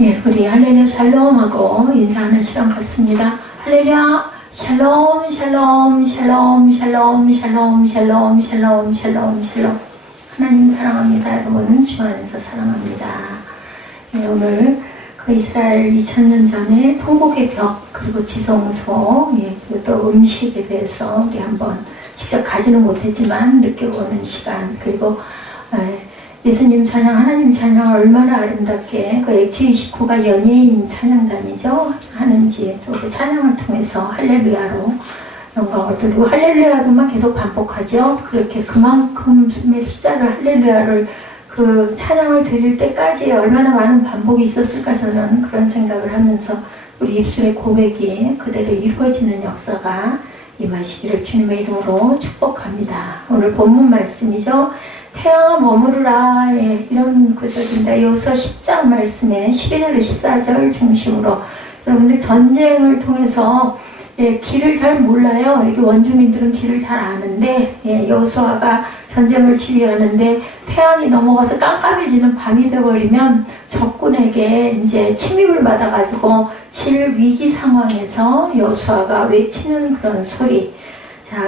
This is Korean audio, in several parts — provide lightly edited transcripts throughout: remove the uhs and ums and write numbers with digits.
예, 우리 할렐루야 샬롬하고 인사하는 시간 같습니다. 할렐루야 샬롬 샬롬 샬롬 샬롬 샬롬 샬롬 샬롬 샬롬 샬롬. 하나님 사랑합니다. 여러분 주 안에서 사랑합니다. 예, 오늘 그 이스라엘 2000년 전에 통곡의 벽 그리고 지성소 그리고 또 음식에 대해서 우리 한번 직접 가지는 못했지만 느껴보는 시간, 그리고 예수님 찬양, 하나님 찬양 얼마나 아름답게 그 H29가 연예인 찬양단이죠 하는지, 또 그 찬양을 통해서 할렐루야로 영광을 돌리고 할렐루야로만 계속 반복하죠. 그렇게 그만큼의 숫자를 할렐루야를 그 찬양을 드릴 때까지 얼마나 많은 반복이 있었을까, 저는 그런 생각을 하면서 우리 입술의 고백이 그대로 이루어지는 역사가 임하시기를 주님의 이름으로 축복합니다. 오늘 본문 말씀이죠. 태양아 머무르라, 이런 구절입니다. 여호수아 10장 말씀에 12절 14절 중심으로 여러분들 전쟁을 통해서 길을 잘 몰라요. 이게 원주민들은 길을 잘 아는데 여호수아가 전쟁을 지휘하는데 태양이 넘어가서 깜깜해지는 밤이 되어버리면 적군에게 이제 침입을 받아가지고 질 위기 상황에서 여호수아가 외치는 그런 소리. 자,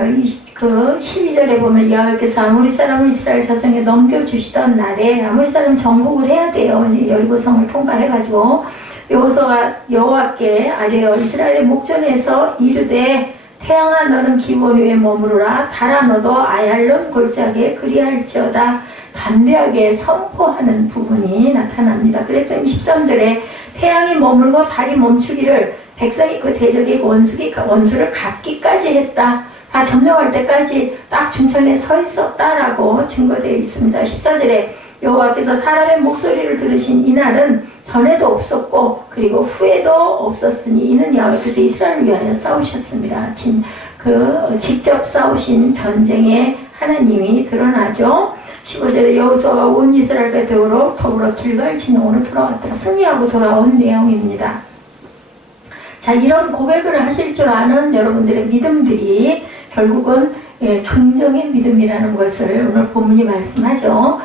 그 12절에 보면 여호와께서 아모리 사람을 이스라엘 자손에 넘겨주시던 날에 아모리 사람 정복을 해야 돼요. 이제 여리고성을 통과해가지고 여호수아가 여호와께 아뢰어 이스라엘의 목전에서 이르되 태양아 너는 기본 위에 머무르라, 달아 너도 아얄론 골짜기에 그리할지어다 담대하게 선포하는 부분이 나타납니다. 그랬더니 13절에 태양이 머물고 달이 멈추기를 백성이 그 대적의 원수를 갚기까지 했다. 다 점령할 때까지 딱 중천에 서 있었다라고 증거되어 있습니다. 14절에 여호와께서 사람의 목소리를 들으신 이날은 전에도 없었고 그리고 후에도 없었으니 이는 여호와께서 이스라엘을 위하여 싸우셨습니다. 직접 싸우신 전쟁에 하나님이 드러나죠. 15절에 여호수아가 온 이스라엘과 더불어 길갈 진영으로 돌아왔더라. 승리하고 돌아온 내용입니다. 자, 이런 고백을 하실 줄 아는 여러분들의 믿음들이 결국은 긍정의 믿음이라는 것을 오늘 본문이 말씀하죠.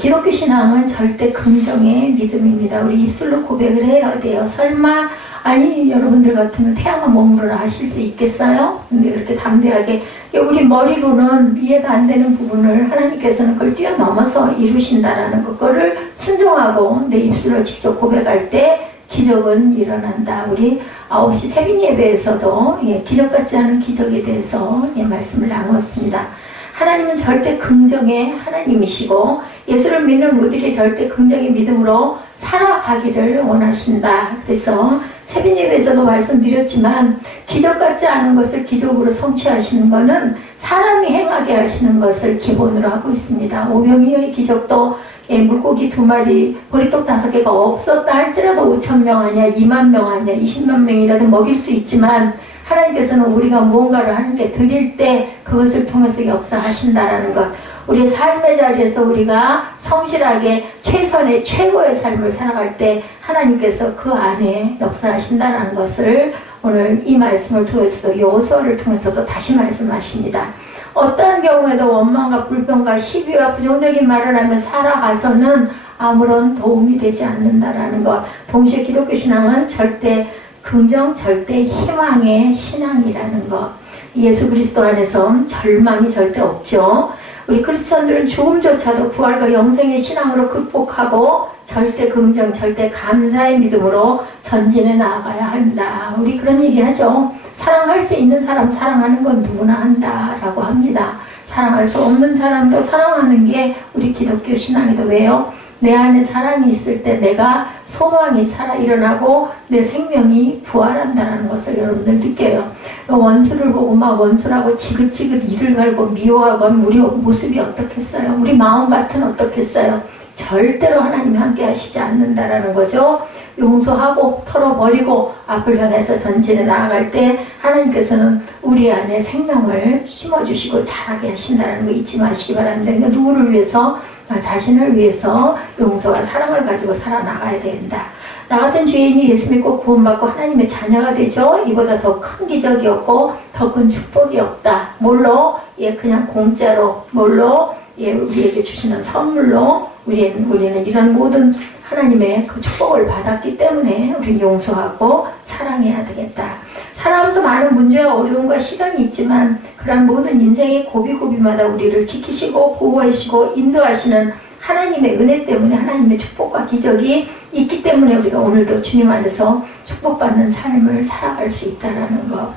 기독교 신앙은 절대 긍정의 믿음입니다. 우리 입술로 고백을 해야 돼요. 설마 아니 여러분들 같으면 태양아 머무르라 하실 수 있겠어요? 근데 그렇게 담대하게 우리 머리로는 이해가 안 되는 부분을 하나님께서는 그걸 뛰어넘어서 이루신다라는 그거를 순종하고 내 입술로 직접 고백할 때 기적은 일어난다. 우리 9시 새벽 예배에서도 기적 같지 않은 기적에 대해서 말씀을 나누었습니다. 하나님은 절대 긍정의 하나님이시고 예수를 믿는 우리들이 절대 긍정의 믿음으로 살아가기를 원하신다. 그래서 새벽 예배에서도 말씀드렸지만 기적 같지 않은 것을 기적으로 성취하시는 것은 사람이 행하게 하시는 것을 기본으로 하고 있습니다. 오병이어의 기적도 물고기 2마리, 보리떡 5개가 없었다 할지라도 5,000명 아니야, 2만 명 아니야, 20만 명이라도 먹일 수 있지만 하나님께서는 우리가 무언가를 하는데 드릴 때 그것을 통해서 역사하신다라는 것. 우리의 삶의 자리에서 우리가 성실하게 최선의 최고의 삶을 살아갈 때 하나님께서 그 안에 역사하신다라는 것을 오늘 이 말씀을 통해서도 여호수아를 통해서도 다시 말씀하십니다. 어떠한 경우에도 원망과 불평과 시비와 부정적인 말을 하며 살아가서는 아무런 도움이 되지 않는다라는 것. 동시에 기독교 신앙은 절대 긍정, 절대 희망의 신앙이라는 것. 예수 그리스도 안에서 절망이 절대 없죠. 우리 크리스천들은 죽음조차도 부활과 영생의 신앙으로 극복하고 절대 긍정, 절대 감사의 믿음으로 전진해 나아가야 한다. 우리 그런 얘기 하죠. 사랑할 수 있는 사람 사랑하는 건 누구나 한다라고 합니다. 사랑할 수 없는 사람도 사랑하는 게 우리 기독교 신앙이다. 왜요? 내 안에 사랑이 있을 때 내가 소망이 살아 일어나고 내 생명이 부활한다는 것을 여러분들 느껴요. 원수를 보고 막 원수라고 지긋지긋 이를 갈고 미워하고 하면 우리 모습이 어떻겠어요? 우리 마음 밭은 어떻겠어요? 절대로 하나님이 함께 하시지 않는다라는 거죠. 용서하고 털어버리고 앞을 향해서 전진해 나아갈 때 하나님께서는 우리 안에 생명을 심어주시고 자라게 하신다는 거 잊지 마시기 바랍니다. 그러니까 누구를 위해서? 자신을 위해서 용서와 사랑을 가지고 살아나가야 된다. 나 같은 죄인이 예수 믿고 구원받고 하나님의 자녀가 되죠. 이보다 더 큰 기적이 없고 더 큰 축복이 없다. 뭘로? 그냥 공짜로. 뭘로? 우리에게 주시는 선물로 우리는 이런 모든 하나님의 그 축복을 받았기 때문에 우리는 용서하고 사랑해야 되겠다. 살아가면서 많은 문제와 어려움과 시련이 있지만 그런 모든 인생의 고비고비마다 우리를 지키시고 보호하시고 인도하시는 하나님의 은혜 때문에 하나님의 축복과 기적이 있기 때문에 우리가 오늘도 주님 안에서 축복받는 삶을 살아갈 수 있다는 것.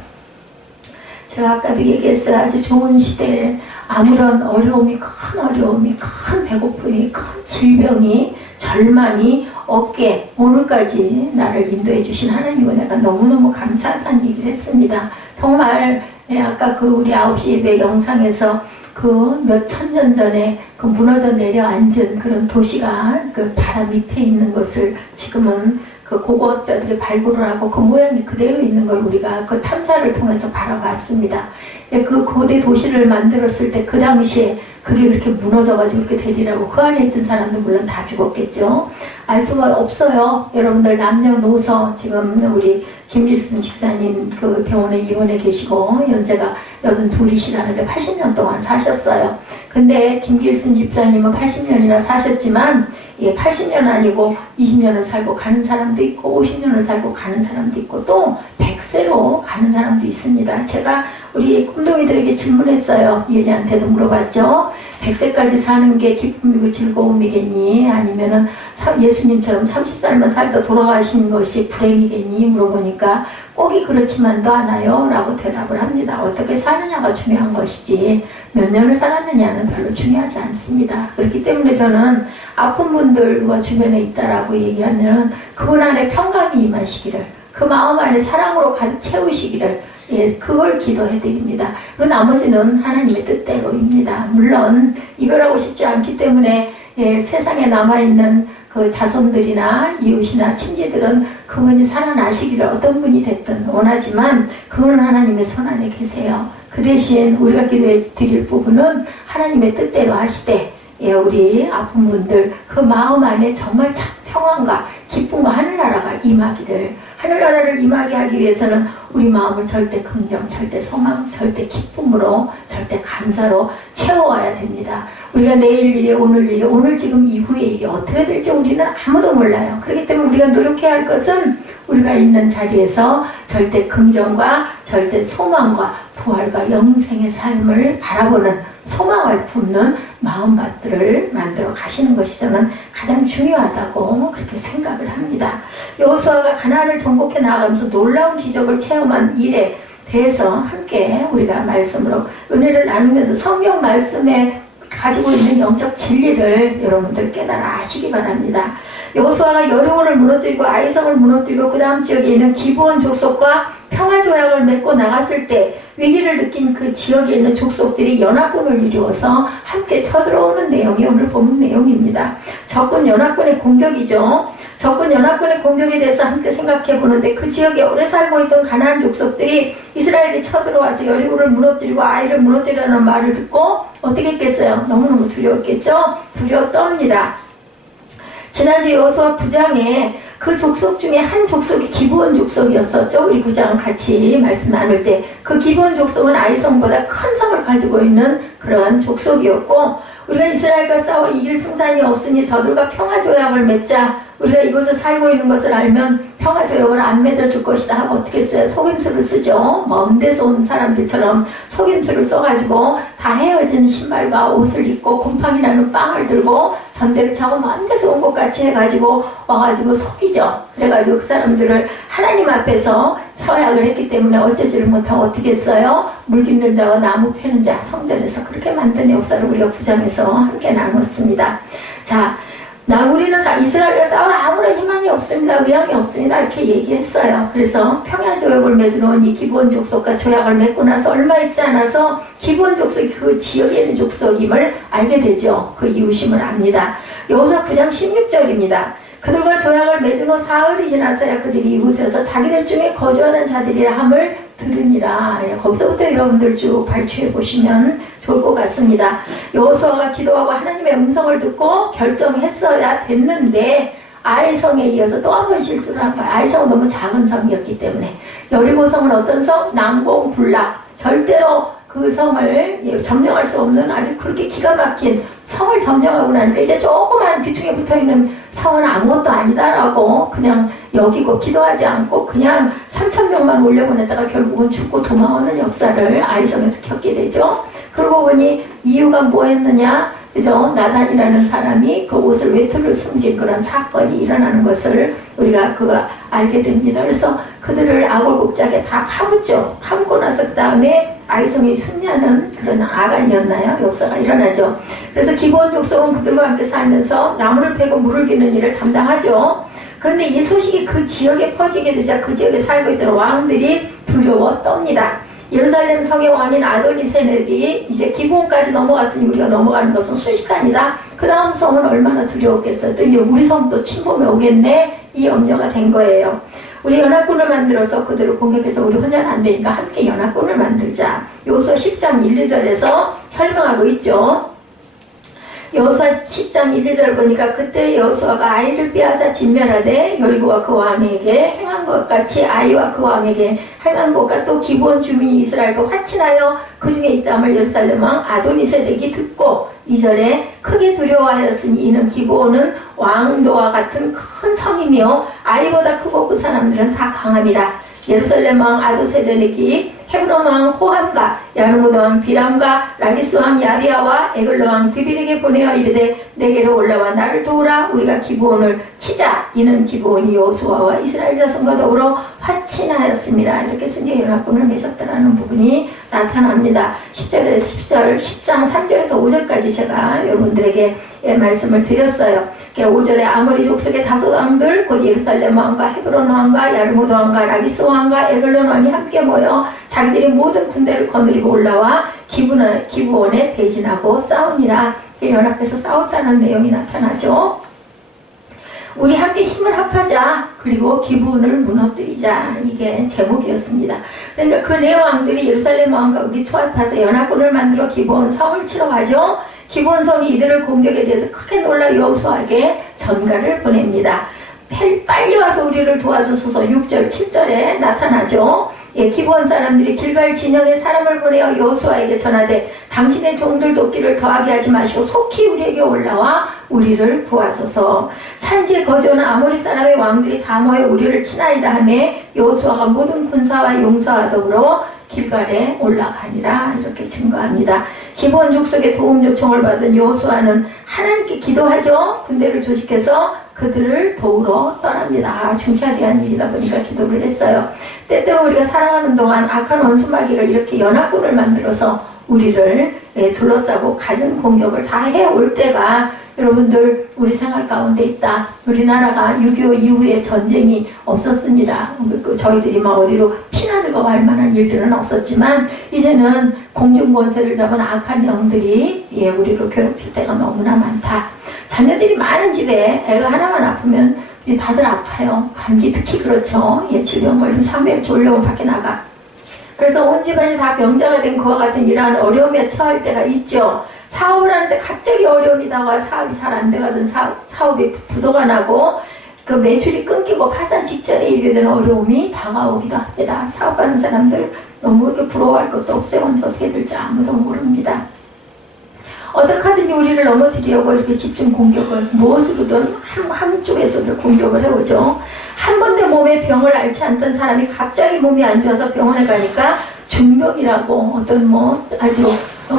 제가 아까도 얘기했어요. 아주 좋은 시대에 아무런 어려움이, 큰 배고픔이, 큰 질병이, 절망이 없게 오늘까지 나를 인도해 주신 하나님은 내가 너무너무 감사하다는 얘기를 했습니다. 정말 아까 그 우리 9시 예배 영상에서 그 몇 천년 전에 그 무너져 내려앉은 그런 도시가 그 바다 밑에 있는 것을 지금은 그 고고학자들이 발굴을 하고 그 모양이 그대로 있는 걸 우리가 그 탐사를 통해서 바라봤습니다. 그 고대 도시를 만들었을 때 그 당시에 그게 그렇게 무너져가지고 그렇게 되리라고 그 안에 있던 사람들 물론 다 죽었겠죠. 알 수가 없어요. 여러분들 남녀노소 지금 우리 김길순 집사님 그 병원에 입원해 계시고 연세가 82이시라는데 80년 동안 사셨어요. 근데 김길순 집사님은 80년이나 사셨지만 80년 아니고 20년을 살고 가는 사람도 있고 50년을 살고 가는 사람도 있고 또 100세로 가는 사람도 있습니다. 제가 우리 꿈동이들에게 질문했어요. 예지한테도 물어봤죠. 100세까지 사는 게 기쁨이고 즐거움이겠니? 아니면은 예수님처럼 30살만 살다 돌아가신 것이 불행이겠니? 물어보니까 꼭이 그렇지만도 않아요 라고 대답을 합니다. 어떻게 사느냐가 중요한 것이지 몇 년을 살았느냐는 별로 중요하지 않습니다. 그렇기 때문에 저는 아픈 분들 누가 주변에 있다라고 얘기하면 그분 안에 평강이 임하시기를 그 마음 안에 사랑으로 가득 채우시기를 그걸 기도해드립니다. 그리고 나머지는 하나님의 뜻대로입니다. 물론 이별하고 싶지 않기 때문에 세상에 남아있는 그 자손들이나 이웃이나 친지들은 그분이 살아나시기를 어떤 분이 됐든 원하지만 그거는 하나님의 손 안에 계세요. 그 대신 우리가 기도해 드릴 부분은 하나님의 뜻대로 하시되 우리 아픈 분들 그 마음 안에 정말 참 평안과 기쁨과 하늘나라가 임하기를 하늘나라를 임하게 하기 위해서는 우리 마음을 절대 긍정, 절대 소망, 절대 기쁨으로, 절대 감사로 채워와야 됩니다. 우리가 내일 일이, 오늘 지금 이후의 일이 어떻게 될지 우리는 아무도 몰라요. 그렇기 때문에 우리가 노력해야 할 것은 우리가 있는 자리에서 절대 긍정과 절대 소망과 부활과 영생의 삶을 바라보는 소망을 품는 마음밭들을 만들어 가시는 것이 저는 가장 중요하다고 그렇게 생각을 합니다. 여호수아가 가나안을 정복해 나가면서 놀라운 기적을 체험한 일에 대해서 함께 우리가 말씀으로 은혜를 나누면서 성경 말씀에 가지고 있는 영적 진리를 여러분들 깨달아 아시기 바랍니다. 여호수아가 여리고를 무너뜨리고 아이성을 무너뜨리고 그 다음 지역에 있는 기브온 족속과 평화조약을 맺고 나갔을 때 위기를 느낀 그 지역에 있는 족속들이 연합군을 이루어서 함께 쳐들어오는 내용이 오늘 본 내용입니다. 적군 연합군의 공격이죠. 적군 연합군의 공격에 대해서 함께 생각해 보는데 그 지역에 오래 살고 있던 가나안 족속들이 이스라엘이 쳐들어와서 여리고를 무너뜨리고 아이를 무너뜨리라는 말을 듣고 어떻게 했겠어요? 너무너무 두려웠겠죠? 두려웠답니다. 지난주 여호수아 9장에 그 족속 중에 한 족속이 기브온 족속이었었죠. 우리 9장 같이 말씀 나눌 때 그 기브온 족속은 아이성보다 큰 성을 가지고 있는 그런 족속이었고 우리가 이스라엘과 싸워 이길 승산이 없으니 저들과 평화조약을 맺자 우리가 이곳에 살고 있는 것을 알면 평화조약을 안 맺어줄 것이다 하고 어떻게 써요? 속임수를 쓰죠. 먼 데서 온 사람들처럼 속임수를 써가지고 다 헤어진 신발과 옷을 입고 곰팡이라는 빵을 들고 전대를 차고 먼 데서 온 것 같이 해가지고 와가지고 속이죠. 그래가지고 그 사람들을 하나님 앞에서 서약을 했기 때문에 어쩌지를 못하고 어떻게 했어요? 물 깃는 자와 나무 패는 자 성전에서 그렇게 만든 역사를 우리가 9장에서 함께 나눴습니다. 자, 우리는 이스라엘과 싸울 아무런 희망이 없습니다. 의향이 없습니다. 이렇게 얘기했어요. 그래서 평화조약을 맺어놓은 이 기브온 족속과 조약을 맺고 나서 얼마 있지 않아서 기브온 족속이 그 지역에 있는 족속임을 알게 되죠. 그 이웃임을 압니다. 여호수아 9장 16절입니다. 그들과 조약을 맺은 후 사흘이 지나서야 그들이 이곳에서 자기들 중에 거주하는 자들이라 함을 들으니라. 거기서부터 여러분들 쭉 발췌해 보시면 좋을 것 같습니다. 여호수아가 기도하고 하나님의 음성을 듣고 결정했어야 됐는데 아이성에 이어서 또 한 번 실수를 한 거예요. 아이성은 너무 작은 성이었기 때문에. 여리고성은 어떤 성? 난공불락. 절대로 그 성을 점령할 수 없는 아주 그렇게 기가 막힌 성을 점령하고 나니까 이제 조그만 귀퉁에 붙어있는 성은 아무것도 아니다라고 그냥 여기고 기도하지 않고 그냥 3,000명만 올려보냈다가 결국은 죽고 도망오는 역사를 아이성에서 겪게 되죠. 그러고 보니 이유가 뭐였느냐, 그죠? 나단이라는 사람이 그 옷을 외투를 숨긴 그런 사건이 일어나는 것을 우리가 알게 됩니다. 그래서 그들을 아골곡작에 다 파묻죠. 파묻고 나서 그 다음에 아이성이 승리하는 그런 아간이었나요? 역사가 일어나죠. 그래서 기브온 족속은 그들과 함께 살면서 나무를 패고 물을 기는 일을 담당하죠. 그런데 이 소식이 그 지역에 퍼지게 되자 그 지역에 살고 있던 왕들이 두려워 떱니다. 예루살렘 성의 왕인 아도니세덱이 이제 기브온까지 넘어갔으니 우리가 넘어가는 것은 순식간이다. 그 다음 성은 얼마나 두려웠겠어요. 또 이제 우리 성도 침범해 오겠네. 이 염려가 된 거예요. 우리 연합군을 만들어서 그들을 공격해서 우리 혼자는 안 되니까 함께 연합군을 만들자. 여호수아 10장 1, 2절에서 설명하고 있죠. 여호수아 10장 1, 2절 보니까 그때 여호수아가 아이를 빼앗아 진멸하되 여리고와 그 왕에게 행한 것 같이 아이와 그 왕에게 행한 것과 또 기브온 주민이 이스라엘과 화친하여 그 중에 있다함을 예루살렘 왕 아도니세덱이 듣고 2절에 크게 두려워하였으니 이는 기브온은 왕도와 같은 큰 성이며 아이보다 크고 그 사람들은 다 강합니다. 예루살렘 왕 아도세덱이 헤브론 왕 호함과 야르무드 왕 비람과 라기스 왕 야비아와 에글로 왕 드빌에게 보내어 이르되 내게로 올라와 나를 도우라. 우리가 기브온을 치자. 이는 기브온이 여호수아와 이스라엘 자손과 더불어 화친하였습니다. 이렇게 성경 연합군을 맺었다라는 부분이 나타납니다. 10절에서 10장 3절에서 5절까지 제가 여러분들에게 말씀을 드렸어요. 5절에 아모리 족속의 5 왕들 곧 예루살렘 왕과 헤브론 왕과 야르무드 왕과 라기스 왕과 에글론 왕이 함께 모여 자기들이 모든 군대를 거느리고 올라와 기브온에 대진하고 싸우니라. 연합해서 싸웠다는 내용이 나타나죠. 우리 함께 힘을 합하자. 그리고 기브온을 무너뜨리자. 이게 제목이었습니다. 그러니까 그 네 왕들이 예루살렘 왕과 우리 투합해서 연합군을 만들어 기브온 성을 치러 가죠. 기브온 성이 이들을 공격에 대해서 크게 놀라 여호수아에게 전가를 보냅니다. 빨리 와서 우리를 도와주소서. 6절 7절에 나타나죠. 기브온 사람들이 길갈 진영에 사람을 보내어 여호수아에게 전하되 당신의 종들 돕기를 더하게 하지 마시고 속히 우리에게 올라와 우리를 구하소서. 산지에 거주하는 아모리 사람의 왕들이 다 모여 우리를 치나이다 하매 여호수아가 모든 군사와 용사와 더불어 길갈에 올라가니라. 이렇게 증거합니다. 기브온 족속의 도움 요청을 받은 여호수아는 하나님께 기도하죠. 군대를 조직해서 그들을 도우러 떠납니다. 중차대한 일이다 보니까 기도를 했어요. 때때로 우리가 살아가는 동안 악한 원수마귀가 이렇게 연합군을 만들어서 우리를 둘러싸고 가진 공격을 다 해올 때가 여러분들 우리 생활 가운데 있다. 우리나라가 6.25 이후에 전쟁이 없었습니다. 저희들이 막 어디로 피난을 가고 할 만한 일들은 없었지만 이제는 공중권세를 잡은 악한 영들이 우리를 괴롭힐 때가 너무나 많다. 자녀들이 많은 집에 애가 하나만 아프면 다들 아파요. 감기 특히 그렇죠. 질병 걸리면 3일 졸려면 밖에 나가. 그래서 온 집안이 다 병자가 된 그와 같은 이러한 어려움에 처할 때가 있죠. 사업을 하는데 갑자기 어려움이 다가와 사업이 잘 안 돼가던 사업이 부도가 나고 그 매출이 끊기고 파산 직전에 이르게 되는 어려움이 다가오기도 합니다. 사업하는 사람들 너무 그렇게 부러워할 것도 없어요. 언제 어떻게 될지 아무도 모릅니다. 어떻게 하든지 우리를 넘어뜨리려고 이렇게 집중 공격을 무엇으로든 한쪽에서도 공격을 해오죠. 한 번도 몸에 병을 앓지 않던 사람이 갑자기 몸이 안 좋아서 병원에 가니까 중병이라고 어떤 아주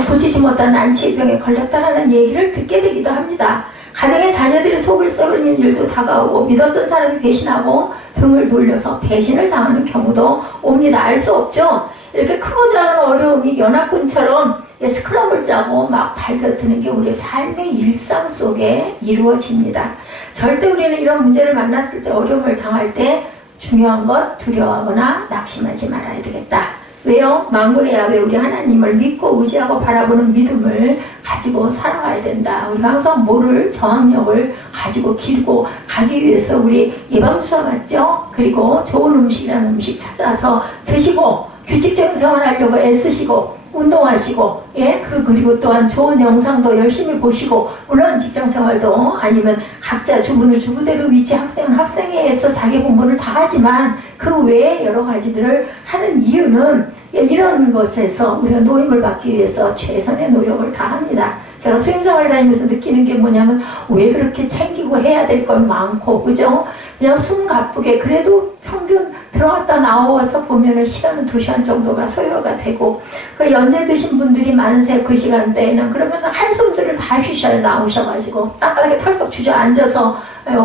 고치지 못한 난치병에 걸렸다라는 얘기를 듣게 되기도 합니다. 가정의 자녀들이 속을 썩는 일도 다가오고 믿었던 사람이 배신하고 등을 돌려서 배신을 당하는 경우도 옵니다. 알 수 없죠. 이렇게 크고 작은 어려움이 연합군처럼 스크럼을 짜고 막 발견되는 게 우리의 삶의 일상 속에 이루어집니다. 절대 우리는 이런 문제를 만났을 때 어려움을 당할 때 중요한 것 두려워하거나 낙심하지 말아야 되겠다. 왜요? 만군의 야훼 우리 하나님을 믿고 의지하고 바라보는 믿음을 가지고 살아가야 된다. 우리가 항상 모를 저항력을 가지고 길고 가기 위해서 우리 예방주사 맞죠? 그리고 좋은 음식이라는 음식 찾아서 드시고 규칙적인 생활하려고 애쓰시고 운동하시고 그리고 또한 좋은 영상도 열심히 보시고 물론 직장생활도 아니면 각자 주부는 주부대로 위치 학생은 학생회에서 자기 공부를 다 하지만 그 외에 여러 가지들을 하는 이유는 이런 것에서 우리가 노임을 받기 위해서 최선의 노력을 다합니다. 제가 수행생활 다니면서 느끼는 게 뭐냐면 왜 그렇게 챙기고 해야 될 건 많고 그죠? 그냥 숨 가쁘게 그래도 평균 들어갔다 나와서 보면은 시간은 2시간 정도가 소요가 되고 그 연세 드신 분들이 많으세요. 그 시간대에는 그러면 한숨들을 다 쉬셔야 나오셔가지고 땅바닥에 털썩 주저앉아서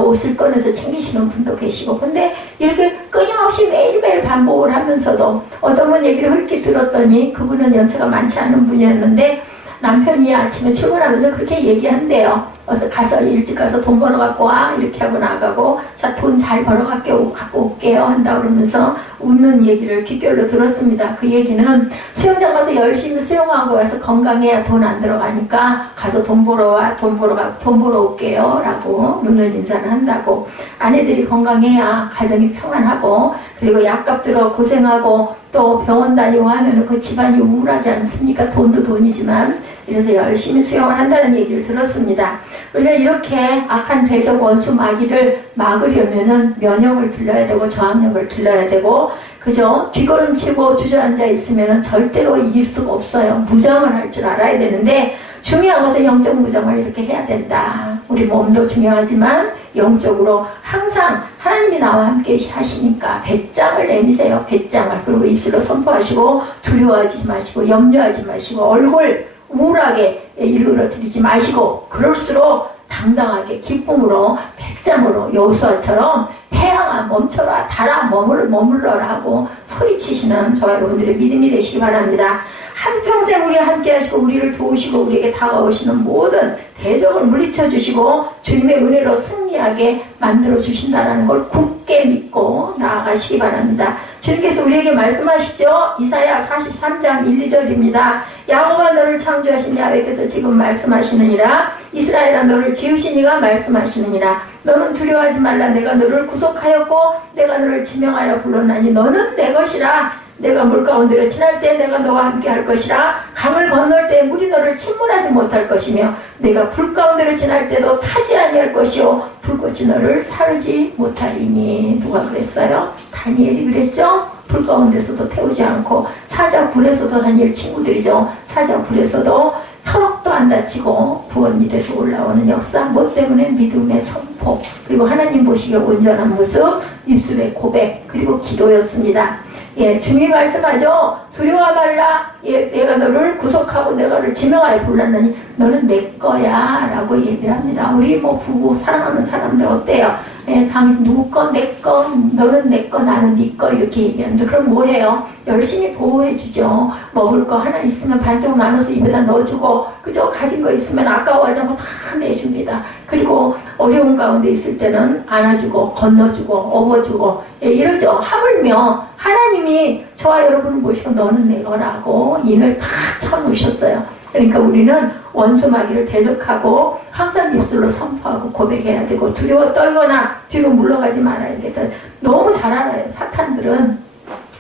옷을 꺼내서 챙기시는 분도 계시고 근데 이렇게 끊임없이 매일매일 반복을 하면서도 어떤 분 얘기를 흘낏 들었더니 그분은 연세가 많지 않은 분이었는데 남편이 아침에 출근하면서 그렇게 얘기한대요. 어서 가서 일찍 가서 돈 벌어 갖고 와 이렇게 하고 나가고 자 돈 잘 벌어 갖고 올게요 한다 그러면서 웃는 얘기를 귓결로 들었습니다. 그 얘기는 수영장 가서 열심히 수영하고 와서 건강해야 돈 안 들어가니까 가서 돈 벌어 와 돈 벌어 올게요 라고 웃는 인사를 한다고 아내들이 건강해야 가정이 평안하고 그리고 약값 들어 고생하고 또 병원 다니고 하면 그 집안이 우울하지 않습니까? 돈도 돈이지만 그래서 열심히 수영을 한다는 얘기를 들었습니다. 우리가 이렇게 악한 대적 원수 마귀를 막으려면은 면역을 길러야 되고 저항력을 길러야 되고 그죠? 뒷걸음치고 주저앉아 있으면은 절대로 이길 수가 없어요. 무장을 할 줄 알아야 되는데 중요한 것은 영적 무장을 이렇게 해야 된다. 우리 몸도 중요하지만 영적으로 항상 하나님이 나와 함께 하시니까 배짱을 내미세요. 배짱을. 그리고 입술로 선포하시고 두려워하지 마시고 염려하지 마시고 얼굴 우울하게 일그러뜨리지 마시고 그럴수록 당당하게 기쁨으로 백장으로 여호수아처럼 태양아 멈춰라 달아 머물러라 하고 소리치시는 저와 여러분들의 믿음이 되시기 바랍니다. 한평생 우리와 함께 하시고 우리를 도우시고 우리에게 다가오시는 모든 대적을 물리쳐 주시고 주님의 은혜로 승리하게 만들어 주신다는 걸 굳게 믿고 나아가시기 바랍니다. 주님께서 우리에게 말씀하시죠. 이사야 43장 1, 2절입니다. 야곱아 너를 창조하신 야훼께서 지금 말씀하시느니라. 이스라엘아 너를 지으신 이가 말씀하시느니라. 너는 두려워하지 말라. 내가 너를 구속하였고 내가 너를 지명하여 불렀나니 너는 내 것이라. 내가 물가운데로 지날 때 내가 너와 함께 할 것이라. 강을 건널 때 물이 너를 침몰하지 못할 것이며 내가 불 가운데로 지날 때도 타지 아니할 것이요 불꽃이 너를 사르지 못하리니. 누가 그랬어요? 다니엘이 그랬죠? 불 가운데서도 태우지 않고 사자굴에서도 다니엘 친구들이죠. 사자굴에서도 턱도 안 다치고 구원 밑에서 올라오는 역사. 뭐 때문에? 믿음의 선포 그리고 하나님 보시기에 온전한 모습 입술의 고백 그리고 기도였습니다. 예, 주님이 말씀하죠. 두려워 말라. 예, 내가 너를 구속하고 내가 너를 지명하여 불렀느니 너는 내 거야 라고 얘기를 합니다. 우리 뭐 부부 사랑하는 사람들 어때요? 예, 당신 누구 거? 내 거. 너는 내 거, 나는 네 거 이렇게 얘기하는데 그럼 뭐 해요? 열심히 보호해 주죠. 먹을 거 하나 있으면 반쪽 나눠서 입에다 넣어주고 그죠? 가진 거 있으면 아까워하지 않고 다 내줍니다. 그리고 어려운 가운데 있을 때는 안아주고 건너주고 업어주고 예, 이러죠. 하물며 하나님이 저와 여러분을 모시고 너는 내 거라고 인을 다 쳐놓으셨어요. 그러니까 우리는 원수 마귀를 대적하고 항상 입술로 선포하고 고백해야 되고 두려워 떨거나 뒤로 물러가지 말아야겠다. 너무 잘 알아요. 사탄들은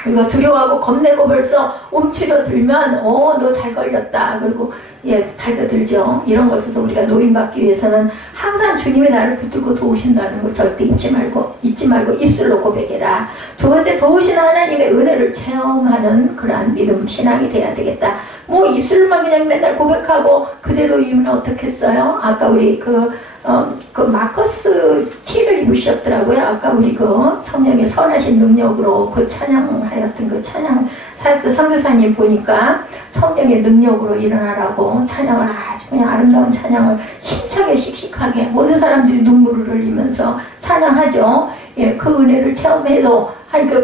이거 두려워하고 겁내고 벌써 움츠려 들면 너 잘 걸렸다. 그리고 예 달겨들죠. 이런 것에서 우리가 노임받기 위해서는 항상 주님의 나를 붙들고 도우신다는 걸 절대 잊지 말고 입술로 고백해라. 두 번째 도우시는 하나님의 은혜를 체험하는 그러한 믿음 신앙이 돼야 되겠다. 뭐 입술로만 그냥 맨날 고백하고 그대로이면 어떻겠어요? 아까 우리 그 마커스 티를 입으셨더라고요. 아까 우리 그 성령의 선하신 능력으로 그 찬양하였던 그 찬양 선교사님 보니까 성령의 능력으로 일어나라고 찬양을 아주 그냥 아름다운 찬양을 힘차게 씩씩하게 모든 사람들이 눈물을 흘리면서 찬양하죠. 예, 그 은혜를 체험해도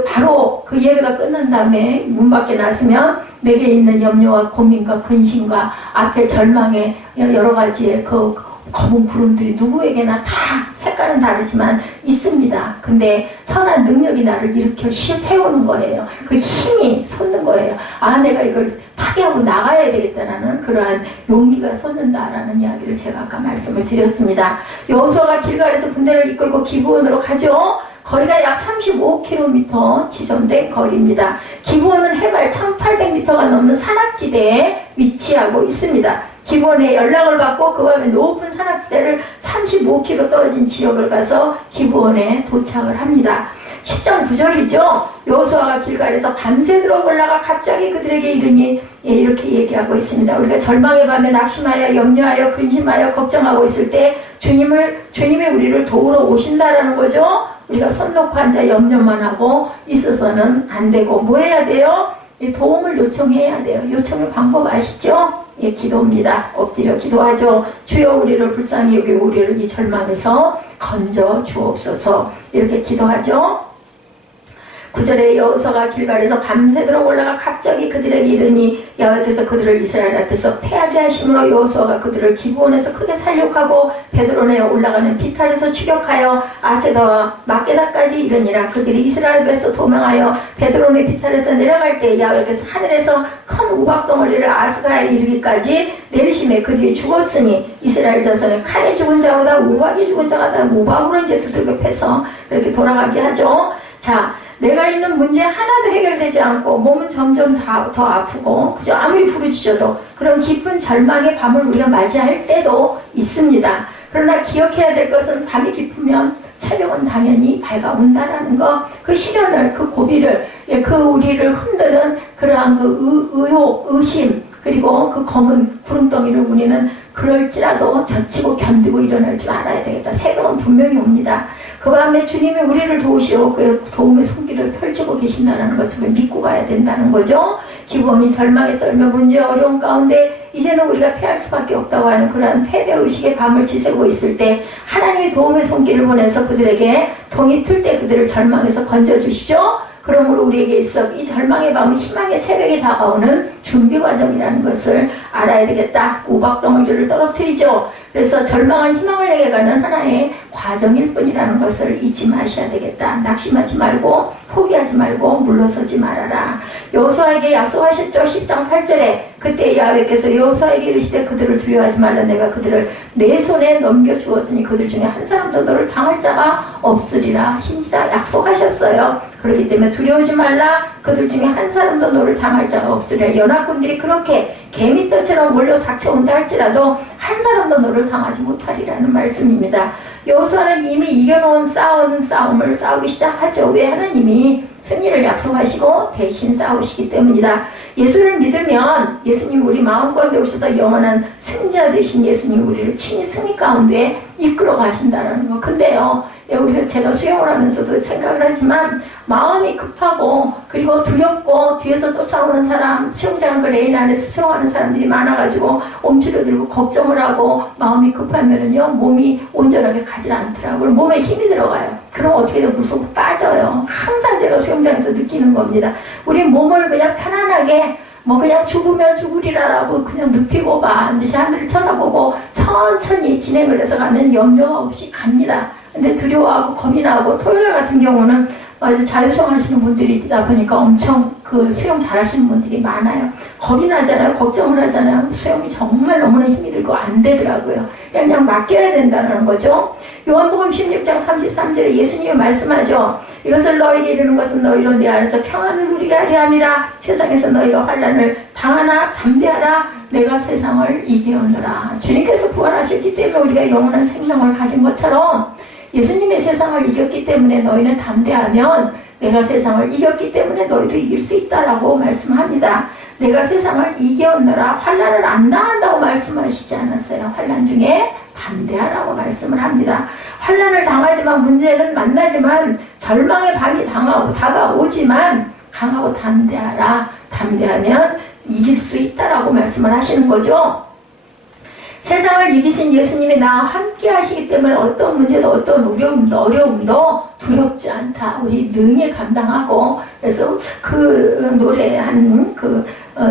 바로 그 예배가 끝난 다음에 문 밖에 나서면 내게 있는 염려와 고민과 근심과 앞에 절망의 여러 가지의 그 검은 구름들이 누구에게나 다 색깔은 다르지만 있습니다. 근데 선한 능력이 나를 일으켜 세우는 거예요. 그 힘이 솟는 거예요. 아, 내가 이걸 타개하고 나가야 되겠다라는 그러한 용기가 솟는다라는 이야기를 제가 아까 말씀을 드렸습니다. 여호수아가 길갈에서 군대를 이끌고 기브온으로 가죠. 거리가 약 35km 지점된 거리입니다. 기브온은 해발 1800m가 넘는 산악지대에 위치하고 있습니다. 기브온에 연락을 받고 그 밤에 높은 산악지대를 35km 떨어진 지역을 가서 기브온에 도착을 합니다. 10장 9절이죠. 여호수아가 길갈에서 밤새도록 올라가 갑자기 그들에게 이르니 이렇게 얘기하고 있습니다. 우리가 절망의 밤에 낙심하여 염려하여 근심하여 걱정하고 있을 때 주님이 우리를 도우러 오신다라는 거죠. 우리가 손 놓고 앉아 염려만 하고 있어서는 안 되고 뭐 해야 돼요? 도움을 요청해야 돼요. 요청의 방법 아시죠? 기도입니다. 엎드려 기도하죠. 주여 우리를 불쌍히 여기고 우리를 이 절망에서 건져 주옵소서. 이렇게 기도하죠. 9절에 여호수아가 길갈에서 밤새도록 올라가 갑자기 그들에게 이르니 여호와께서 그들을 이스라엘 앞에서 패하게 하심으로 여호수아가 그들을 기브온에서 크게 살육하고 베드론에 올라가는 비탈에서 추격하여 아세다와 막게다까지 이르니라. 그들이 이스라엘 앞에서 도망하여 베드론의 비탈에서 내려갈 때 여호와께서 하늘에서 큰 우박덩어리를 아스가에 이르기까지 내리심에 그들이 죽었으니 이스라엘 자손의 칼에 죽은 자보다 우박이 죽은 자가 다 우박으로 이제 두들겨 패서 이렇게 돌아가게 하죠. 자, 내가 있는 문제 하나도 해결되지 않고 몸은 점점 더 아프고 그죠? 아무리 부르짖어도 그런 깊은 절망의 밤을 우리가 맞이할 때도 있습니다. 그러나 기억해야 될 것은 밤이 깊으면 새벽은 당연히 밝아온다라는 거, 그 시련을, 그 고비를, 그 우리를 흔드는 그러한 그 의혹, 의심, 그리고 그 검은 구름덩이를 우리는 그럴지라도 젖히고 견디고 일어날 줄 알아야 되겠다. 새벽은 분명히 옵니다. 그 밤에 주님이 우리를 도우시고 그 도움의 손길을 펼치고 계신다는 것을 믿고 가야 된다는 거죠. 기본이 절망에 떨며 문제 어려운 가운데 이제는 우리가 피할 수밖에 없다고 하는 그러한 패배의식의 밤을 지새고 있을 때 하나님이 도움의 손길을 보내서 그들에게 동이 틀 때 그들을 절망에서 건져주시죠. 그러므로 우리에게 있어 이 절망의 밤은 희망의 새벽이 다가오는 준비 과정이라는 것을 알아야 되겠다. 우박덩어리를 떨어뜨리죠. 그래서 절망은 희망을 내게 가는 하나의 과정일 뿐이라는 것을 잊지 마셔야 되겠다. 낙심하지 말고 포기하지 말고 물러서지 말아라. 여호수아에게 약속하셨죠. 10장 8절에 그때 야훼께서 여호수아에게 이르시되 그들을 두려워하지 말라. 내가 그들을 내 손에 넘겨주었으니 그들 중에 한 사람도 너를 당할 자가 없으리라 하신지라 약속하셨어요. 그렇기 때문에 두려워하지 말라. 그들 중에 한 사람도 너를 당할 자가 없으리라. 연합군들이 그렇게 개미떼처럼 몰려 닥쳐온다 할지라도 한 사람도 너를 당하지 못하리라는 말씀입니다. 여호수아는 이미 이겨놓은 싸움을 싸우기 시작하죠. 왜? 하나님이 승리를 약속하시고 대신 싸우시기 때문이다. 예수를 믿으면 예수님 우리 마음 가운데 오셔서 영원한 승자 되신 예수님 우리를 친히 승리 가운데 이끌어 가신다는 거. 근데요, 우리가 제가 수영을 하면서도 생각을 하지만 마음이 급하고 그리고 두렵고 뒤에서 쫓아오는 사람, 수영장 그 레인 안에서 수영하는 사람들이 많아가지고 옴츠려들고 걱정을 하고 마음이 급하면은요 몸이 온전하게 가지 않더라고요. 몸에 힘이 들어가요. 그럼 어떻게 돼요? 물속 빠져요. 항상 제가 수영장에서 느끼는 겁니다. 우리 몸을 그냥 편안하게 그냥 죽으면 죽으리라라고 그냥 눕히고 반드시 하늘을 쳐다보고 천천히 진행을 해서 가면 염려가 없이 갑니다. 근데 두려워하고 겁이 나고 토요일 같은 경우는 자유수영 하시는 분들이 있다 보니까 엄청 그 수영 잘하시는 분들이 많아요. 겁이 나잖아요. 걱정을 하잖아요. 수영이 정말 너무나 힘이 들고 안 되더라고요. 그냥 맡겨야 된다는 거죠. 요한복음 16장 33절에 예수님이 말씀하죠. 이것을 너에게 이르는 것은 너희로 내 안에서 평안을 누리게 하려 함이라. 세상에서 너희가 환난을 당하나 담대하라. 내가 세상을 이기었노라. 주님께서 부활하셨기 때문에 우리가 영원한 생명을 가진 것처럼 예수님의 세상을 이겼기 때문에 너희는 담대하면 내가 세상을 이겼기 때문에 너희도 이길 수 있다라고 말씀합니다. 내가 세상을 이겼노라. 환난을 안 당한다고 말씀하시지 않았어요. 환난 중에 담대하라고 말씀을 합니다. 환난을 당하지만 문제는 만나지만 절망의 밤이 다가오지만 강하고 담대하라. 담대하면 이길 수 있다라고 말씀을 하시는 거죠. 세상을 이기신 예수님이 나와 함께 하시기 때문에 어떤 문제도 어떤 어려움도 두렵지 않다. 우리 능히 감당하고. 그래서 그 노래한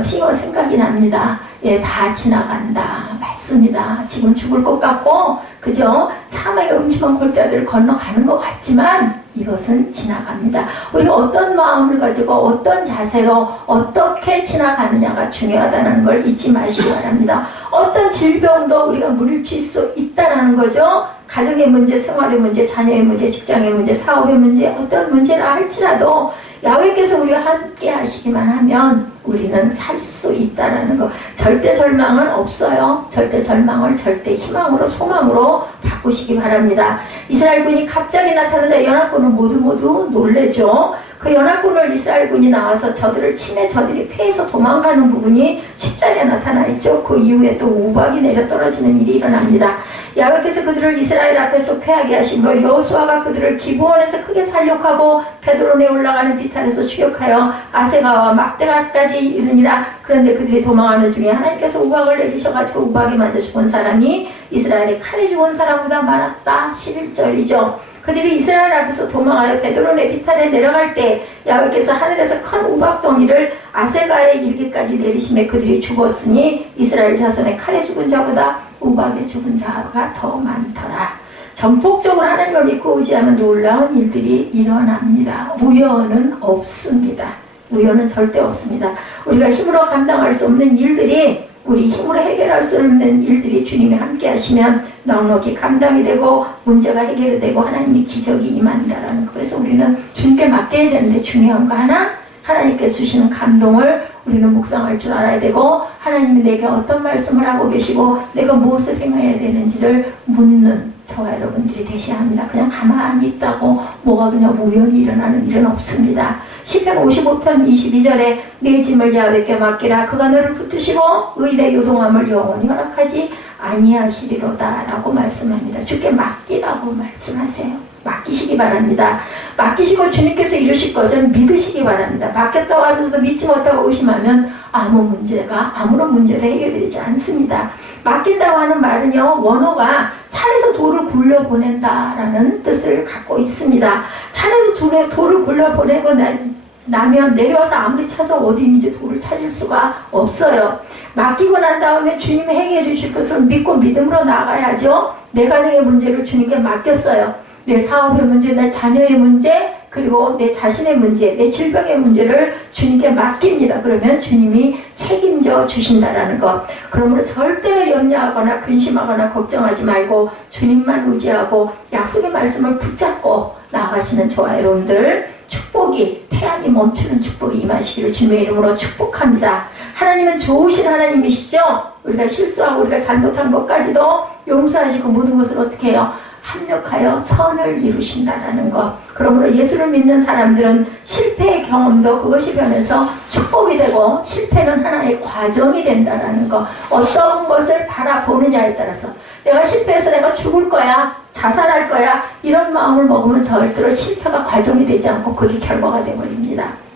싱어 생각이 납니다. 예, 다 지나간다. 맞습니다. 지금 죽을 것 같고 그죠? 사망의 음침한 골짜기를 건너가는 것 같지만 이것은 지나갑니다. 우리가 어떤 마음을 가지고 어떤 자세로 어떻게 지나가느냐가 중요하다는 걸 잊지 마시기 바랍니다. 어떤 질병도 우리가 물리칠 수 있다는 거죠. 가정의 문제, 생활의 문제, 자녀의 문제, 직장의 문제, 사업의 문제, 어떤 문제라 할지라도 야훼께서 우리와 함께 하시기만 하면 우리는 살 수 있다라는 거. 절대 절망은 없어요. 절대 절망을 절대 희망으로 소망으로 바꾸시기 바랍니다. 이스라엘군이 갑자기 나타나자 연합군 연합군은 모두 놀래죠. 그 연합군을 이스라엘군이 나와서 저들을 치매 저들이 패해서 도망가는 부분이 10절에 나타나 있죠. 그 이후에 또 우박이 내려 떨어지는 일이 일어납니다. 야훼께서 그들을 이스라엘 앞에서 패하게 하심으로 여호수아가 그들을 기브온에서 크게 살육하고 베드론에 올라가는 비탈에서 추격하여 아세가와 막대가까지 이르니라. 그런데 그들이 도망하는 중에 하나님께서 우박을 내리셔가지고 우박이 맞아 죽은 사람이 이스라엘의 칼에 죽은 사람보다 많았다. 11절이죠. 그들이 이스라엘 앞에서 도망하여 베드론의 비탈에 내려갈 때 야훼께서 하늘에서 큰 우박덩이를 아세가에 이르기까지 내리심에 그들이 죽었으니 이스라엘 자손의 칼에 죽은 자보다 우박에 죽은 자가 더 많더라. 전폭적으로 하나님을 믿고 의지하면 놀라운 일들이 일어납니다. 우연은 없습니다. 우연은 절대 없습니다. 우리가 힘으로 감당할 수 없는 일들이, 우리 힘으로 해결할 수 없는 일들이 주님이 함께 하시면 넉넉히 감당이 되고 문제가 해결이 되고 하나님이 기적이 임한다라는 거. 그래서 우리는 주님께 맡겨야 되는데 중요한 거 하나, 하나님께 주시는 감동을 우리는 묵상할 줄 알아야 되고 하나님이 내게 어떤 말씀을 하고 계시고 내가 무엇을 행해야 되는지를 묻는 저와 여러분들이 되셔야 합니다. 그냥 가만히 있다고 뭐가 그냥 우연히 일어나는 일은 없습니다. 시편 55편 22절에 내 짐을 야훼께 맡기라. 그가 너를 붙드시고 의인의 요동함을 영원히 허락하지 아니하시리로다 라고 말씀합니다. 주께 맡기라고 말씀하세요. 맡기시기 바랍니다. 맡기시고 주님께서 이루실 것을 믿으시기 바랍니다. 맡겼다고 하면서도 믿지 못하고 의심하면 아무런 문제도 해결되지 않습니다. 맡긴다고 하는 말은요, 원어가 산에서 돌을 굴려보낸다라는 뜻을 갖고 있습니다. 산에서 돌을 굴려보내고 나면 내려와서 아무리 찾아 어디 있는지 돌을 찾을 수가 없어요. 맡기고 난 다음에 주님이 해결해 주실 것을 믿고 믿음으로 나가야죠. 내 가정의 문제를 주님께 맡겼어요. 내 사업의 문제, 내 자녀의 문제, 그리고 내 자신의 문제, 내 질병의 문제를 주님께 맡깁니다. 그러면 주님이 책임져 주신다라는 것. 그러므로 절대로 염려하거나 근심하거나 걱정하지 말고 주님만 의지하고 약속의 말씀을 붙잡고 나아가시는 저와 여러분들, 축복이, 태양이 멈추는 축복이 임하시기를 주님의 이름으로 축복합니다. 하나님은 좋으신 하나님이시죠? 우리가 실수하고 우리가 잘못한 것까지도 용서하시고 모든 것을 어떻게 해요? 합력하여 선을 이루신다라는 것. 그러므로 예수를 믿는 사람들은 실패의 경험도 그것이 변해서 축복이 되고 실패는 하나의 과정이 된다라는 것. 어떤 것을 바라보느냐에 따라서 내가 실패해서 내가 죽을 거야, 자살할 거야, 이런 마음을 먹으면 절대로 실패가 과정이 되지 않고 그게 결과가 되어버립니다.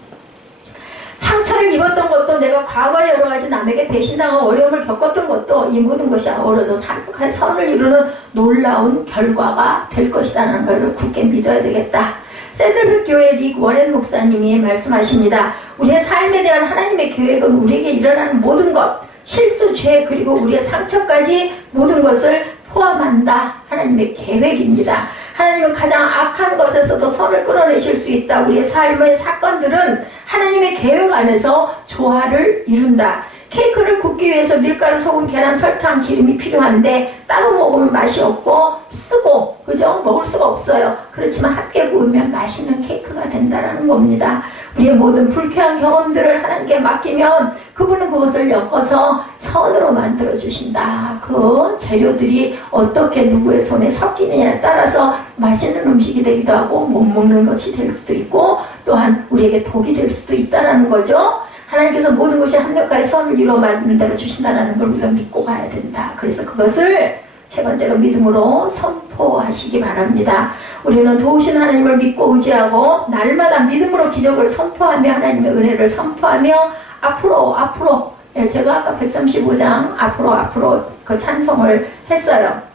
상처를 입었던 것도 내가 과거에 여러 가지 남에게 배신당하고 어려움을 겪었던 것도 이 모든 것이 어우러져 산뜻한 선을 이루는 놀라운 결과가 될 것이라는 것을 굳게 믿어야 되겠다. 샌들백 교회 릭 워렌 목사님이 말씀하십니다. 우리의 삶에 대한 하나님의 계획은 우리에게 일어나는 모든 것, 실수, 죄, 그리고 우리의 상처까지 모든 것을 포함한다. 하나님의 계획입니다. 하나님은 가장 악한 것에서도 선을 끌어내실 수 있다. 우리의 삶의 사건들은 하나님의 계획 안에서 조화를 이룬다. 케이크를 굽기 위해서 밀가루, 소금, 계란, 설탕, 기름이 필요한데 따로 먹으면 맛이 없고 쓰고, 그죠? 먹을 수가 없어요. 그렇지만 함께 구우면 맛있는 케이크가 된다라는 겁니다. 우리의 모든 불쾌한 경험들을 하나님께 맡기면 그분은 그것을 엮어서 선으로 만들어 주신다. 그 재료들이 어떻게 누구의 손에 섞이느냐에 따라서 맛있는 음식이 되기도 하고 못 먹는 것이 될 수도 있고 또한 우리에게 독이 될 수도 있다라는 거죠. 하나님께서 모든 것이 합력하여 선을 이루어 만들어 주신다는 걸 우리가 믿고 가야 된다. 그래서 그것을 세 번째로 믿음으로 선포하시기 바랍니다. 우리는 도우신 하나님을 믿고 의지하고 날마다 믿음으로 기적을 선포하며 하나님의 은혜를 선포하며 앞으로 제가 아까 135장 앞으로 그 찬송을 했어요.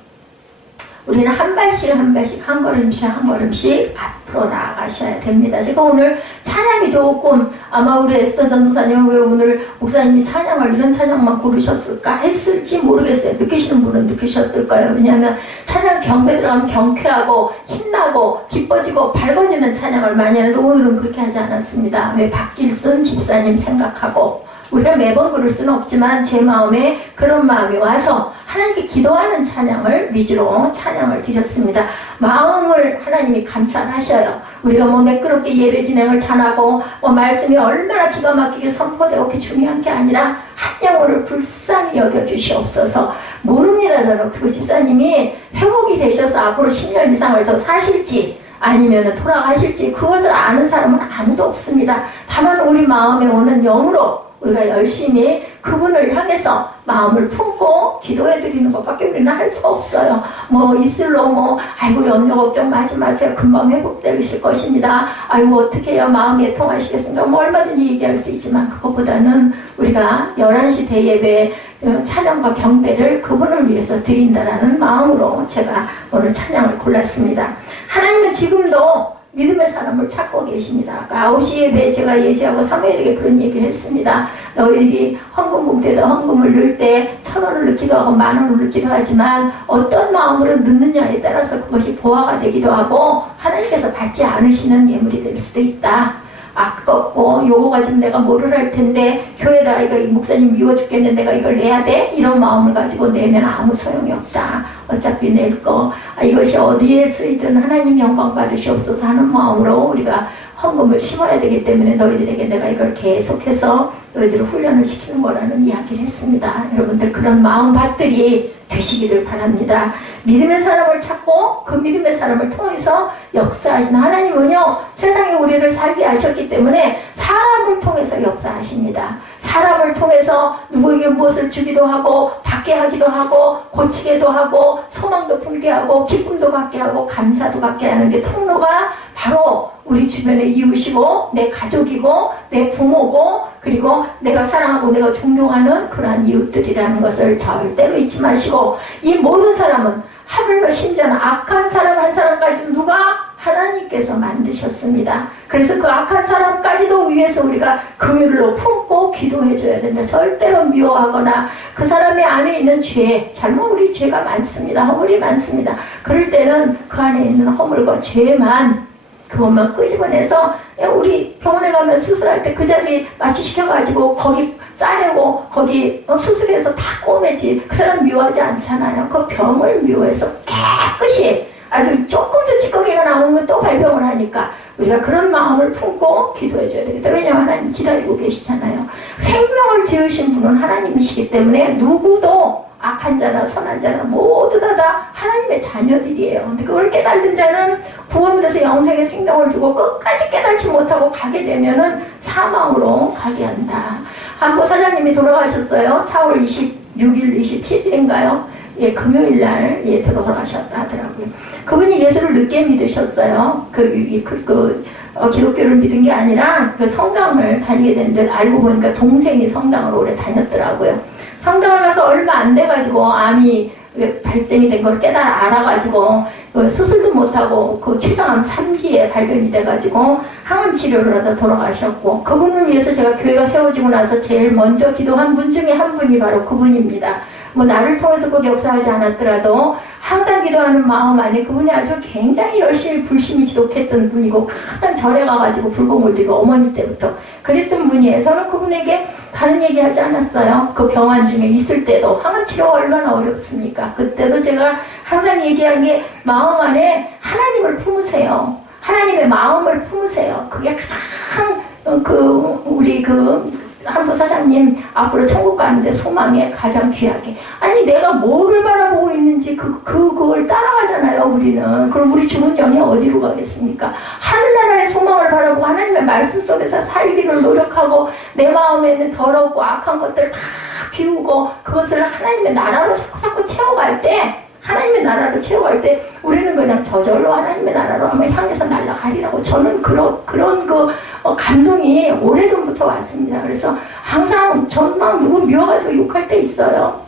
우리는 한 발씩 한 걸음씩 앞으로 나아가셔야 됩니다. 제가 오늘 찬양이 조금 아마 우리 에스더 전도사님 왜 오늘 목사님이 찬양을 이런 찬양만 고르셨을까 했을지 모르겠어요. 느끼시는 분은 느끼셨을 거예요. 왜냐하면 찬양 경배 들어가면 경쾌하고 힘나고 기뻐지고 밝아지는 찬양을 많이 하는데 오늘은 그렇게 하지 않았습니다. 왜 박길순 집사님 생각하고 우리가 매번 그럴 수는 없지만 제 마음에 그런 마음이 와서 하나님께 기도하는 찬양을 위주로 찬양을 드렸습니다. 마음을 하나님이 감찰하셔요. 우리가 뭐 매끄럽게 예배 진행을 잘하고 말씀이 얼마나 기가 막히게 선포되고 그게 중요한 게 아니라 한 영혼을 불쌍히 여겨주시옵소서. 모릅니다. 저는 그 집사님이 회복이 되셔서 앞으로 10년 이상을 더 사실지 아니면 돌아가실지 그것을 아는 사람은 아무도 없습니다. 다만 우리 마음에 오는 영으로 우리가 열심히 그분을 향해서 마음을 품고 기도해 드리는 것밖에 우리는 할 수가 없어요. 뭐 입술로 뭐 아이고 염려 걱정 하지 마세요. 금방 회복되실 것입니다. 아이고 어떻게 해야 마음이 통하시겠습니까? 뭐 얼마든지 얘기할 수 있지만 그것보다는 우리가 11시 대예배 찬양과 경배를 그분을 위해서 드린다라는 마음으로 제가 오늘 찬양을 골랐습니다. 하나님은 지금도 믿음의 사람을 찾고 계십니다. 아까 9시 예배에 제가 예지하고 사무엘에게 그런 얘기를 했습니다. 너희들이 헌금 봉투에다 헌금을 넣을 때 1,000원을 넣기도 하고 10,000원을 넣기도 하지만 어떤 마음으로 넣느냐에 따라서 그것이 보화가 되기도 하고 하나님께서 받지 않으시는 예물이 될 수도 있다. 아깝고 요거 가지고 내가 뭐를 할 텐데 교회다 이거 목사님 미워 죽겠는데 내가 이걸 내야 돼? 이런 마음을 가지고 내면 아무 소용이 없다. 어차피 낼 거 이것이 어디에 쓰이든 하나님 영광 받으시옵소서 하는 마음으로 우리가 헌금을 심어야 되기 때문에 너희들에게 내가 이걸 계속해서 너희들을 훈련을 시키는 거라는 이야기를 했습니다. 여러분들 그런 마음밭들이 되시기를 바랍니다. 믿음의 사람을 찾고 그 믿음의 사람을 통해서 역사하시는 하나님은요 세상에 우리를 살게 하셨기 때문에 사람을 통해서 역사하십니다. 사람을 통해서 누구에게 무엇을 주기도 하고 받게 하기도 하고 고치게도 하고 소망도 품게 하고 기쁨도 갖게 하고 감사도 갖게 하는 게 통로가 바로 우리 주변의 이웃이고 내 가족이고 내 부모고 그리고 내가 사랑하고 내가 존경하는 그러한 이웃들이라는 것을 절대로 잊지 마시고 이 모든 사람은 하물며 심지어는 악한 사람 한 사람까지 누가 하나님께서 만드셨습니다. 그래서 그 악한 사람까지도 위해서 우리가 긍휼로 품고 기도해 줘야 된다. 절대로 미워하거나 그 사람의 안에 있는 죄, 잘못 우리 죄가 많습니다. 허물이 많습니다. 그럴 때는 그 안에 있는 허물과 죄만 그것만 끄집어내서 우리 병원에 가면 수술할 때 그 자리 마취시켜가지고 거기 짜내고 거기 수술해서 다 꼬매지 그 사람 미워하지 않잖아요. 그 병을 미워해서 깨끗이 아주 조금도 찌꺼기가 나오면 또 발병을 하니까 우리가 그런 마음을 품고 기도해 줘야 되겠다. 왜냐하면 하나님 기다리고 계시잖아요. 생명을 지으신 분은 하나님이시기 때문에 누구도 악한 자나 선한 자나 모두 다 하나님의 자녀들이에요. 근데 그걸 깨달은 자는 구원을 해서 영생의 생명을 주고 끝까지 깨달지 못하고 가게 되면은 사망으로 가게 한다. 한보 사장님이 돌아가셨어요. 4월 26일, 27일인가요? 예, 금요일날 예, 돌아가셨다 하더라고요. 그분이 예수를 늦게 믿으셨어요. 기독교를 믿은 게 아니라 그 성당을 다니게 됐는데 알고 보니까 동생이 성당을 오래 다녔더라고요. 성당을 가서 얼마 안 돼가지고 암이 발생이 된 걸 알아가지고 수술도 못하고 그 최장암 3기에 발견이 돼가지고 항암 치료를 하다 돌아가셨고 그분을 위해서 제가 교회가 세워지고 나서 제일 먼저 기도한 분 중에 한 분이 바로 그분입니다. 뭐 나를 통해서 꼭 역사하지 않았더라도 항상 기도하는 마음 안에 그분이 아주 굉장히 열심히 불심이 지독했던 분이고 가장 절에 가가지고 불공을 들고 어머니 때부터 그랬던 분이에요. 저는 그분에게 다른 얘기 하지 않았어요. 그 병원 중에 있을 때도 항암 치료가 얼마나 어렵습니까? 그때도 제가 항상 얘기한 게 마음 안에 하나님을 품으세요. 하나님의 마음을 품으세요. 그게 가장 우리 한보 사장님 앞으로 천국 가는데 소망에 가장 귀하게 아니 내가 뭐를 바라보고 있는지 그걸 따라가잖아요. 우리는 그럼 우리 죽은 영이 어디로 가겠습니까? 하늘나라의 소망을 바라보고 하나님의 말씀 속에서 살기를 노력하고 내 마음에 있는 더럽고 악한 것들 다 비우고 그것을 하나님의 나라로 자꾸 채워갈 때 하나님의 나라로 채워갈 때 우리는 그냥 저절로 하나님의 나라로 아마 향해서 날아가리라고 저는 그런 감동이 오래전부터 왔습니다. 그래서 항상 전 막 누구 미워가지고 욕할 때 있어요.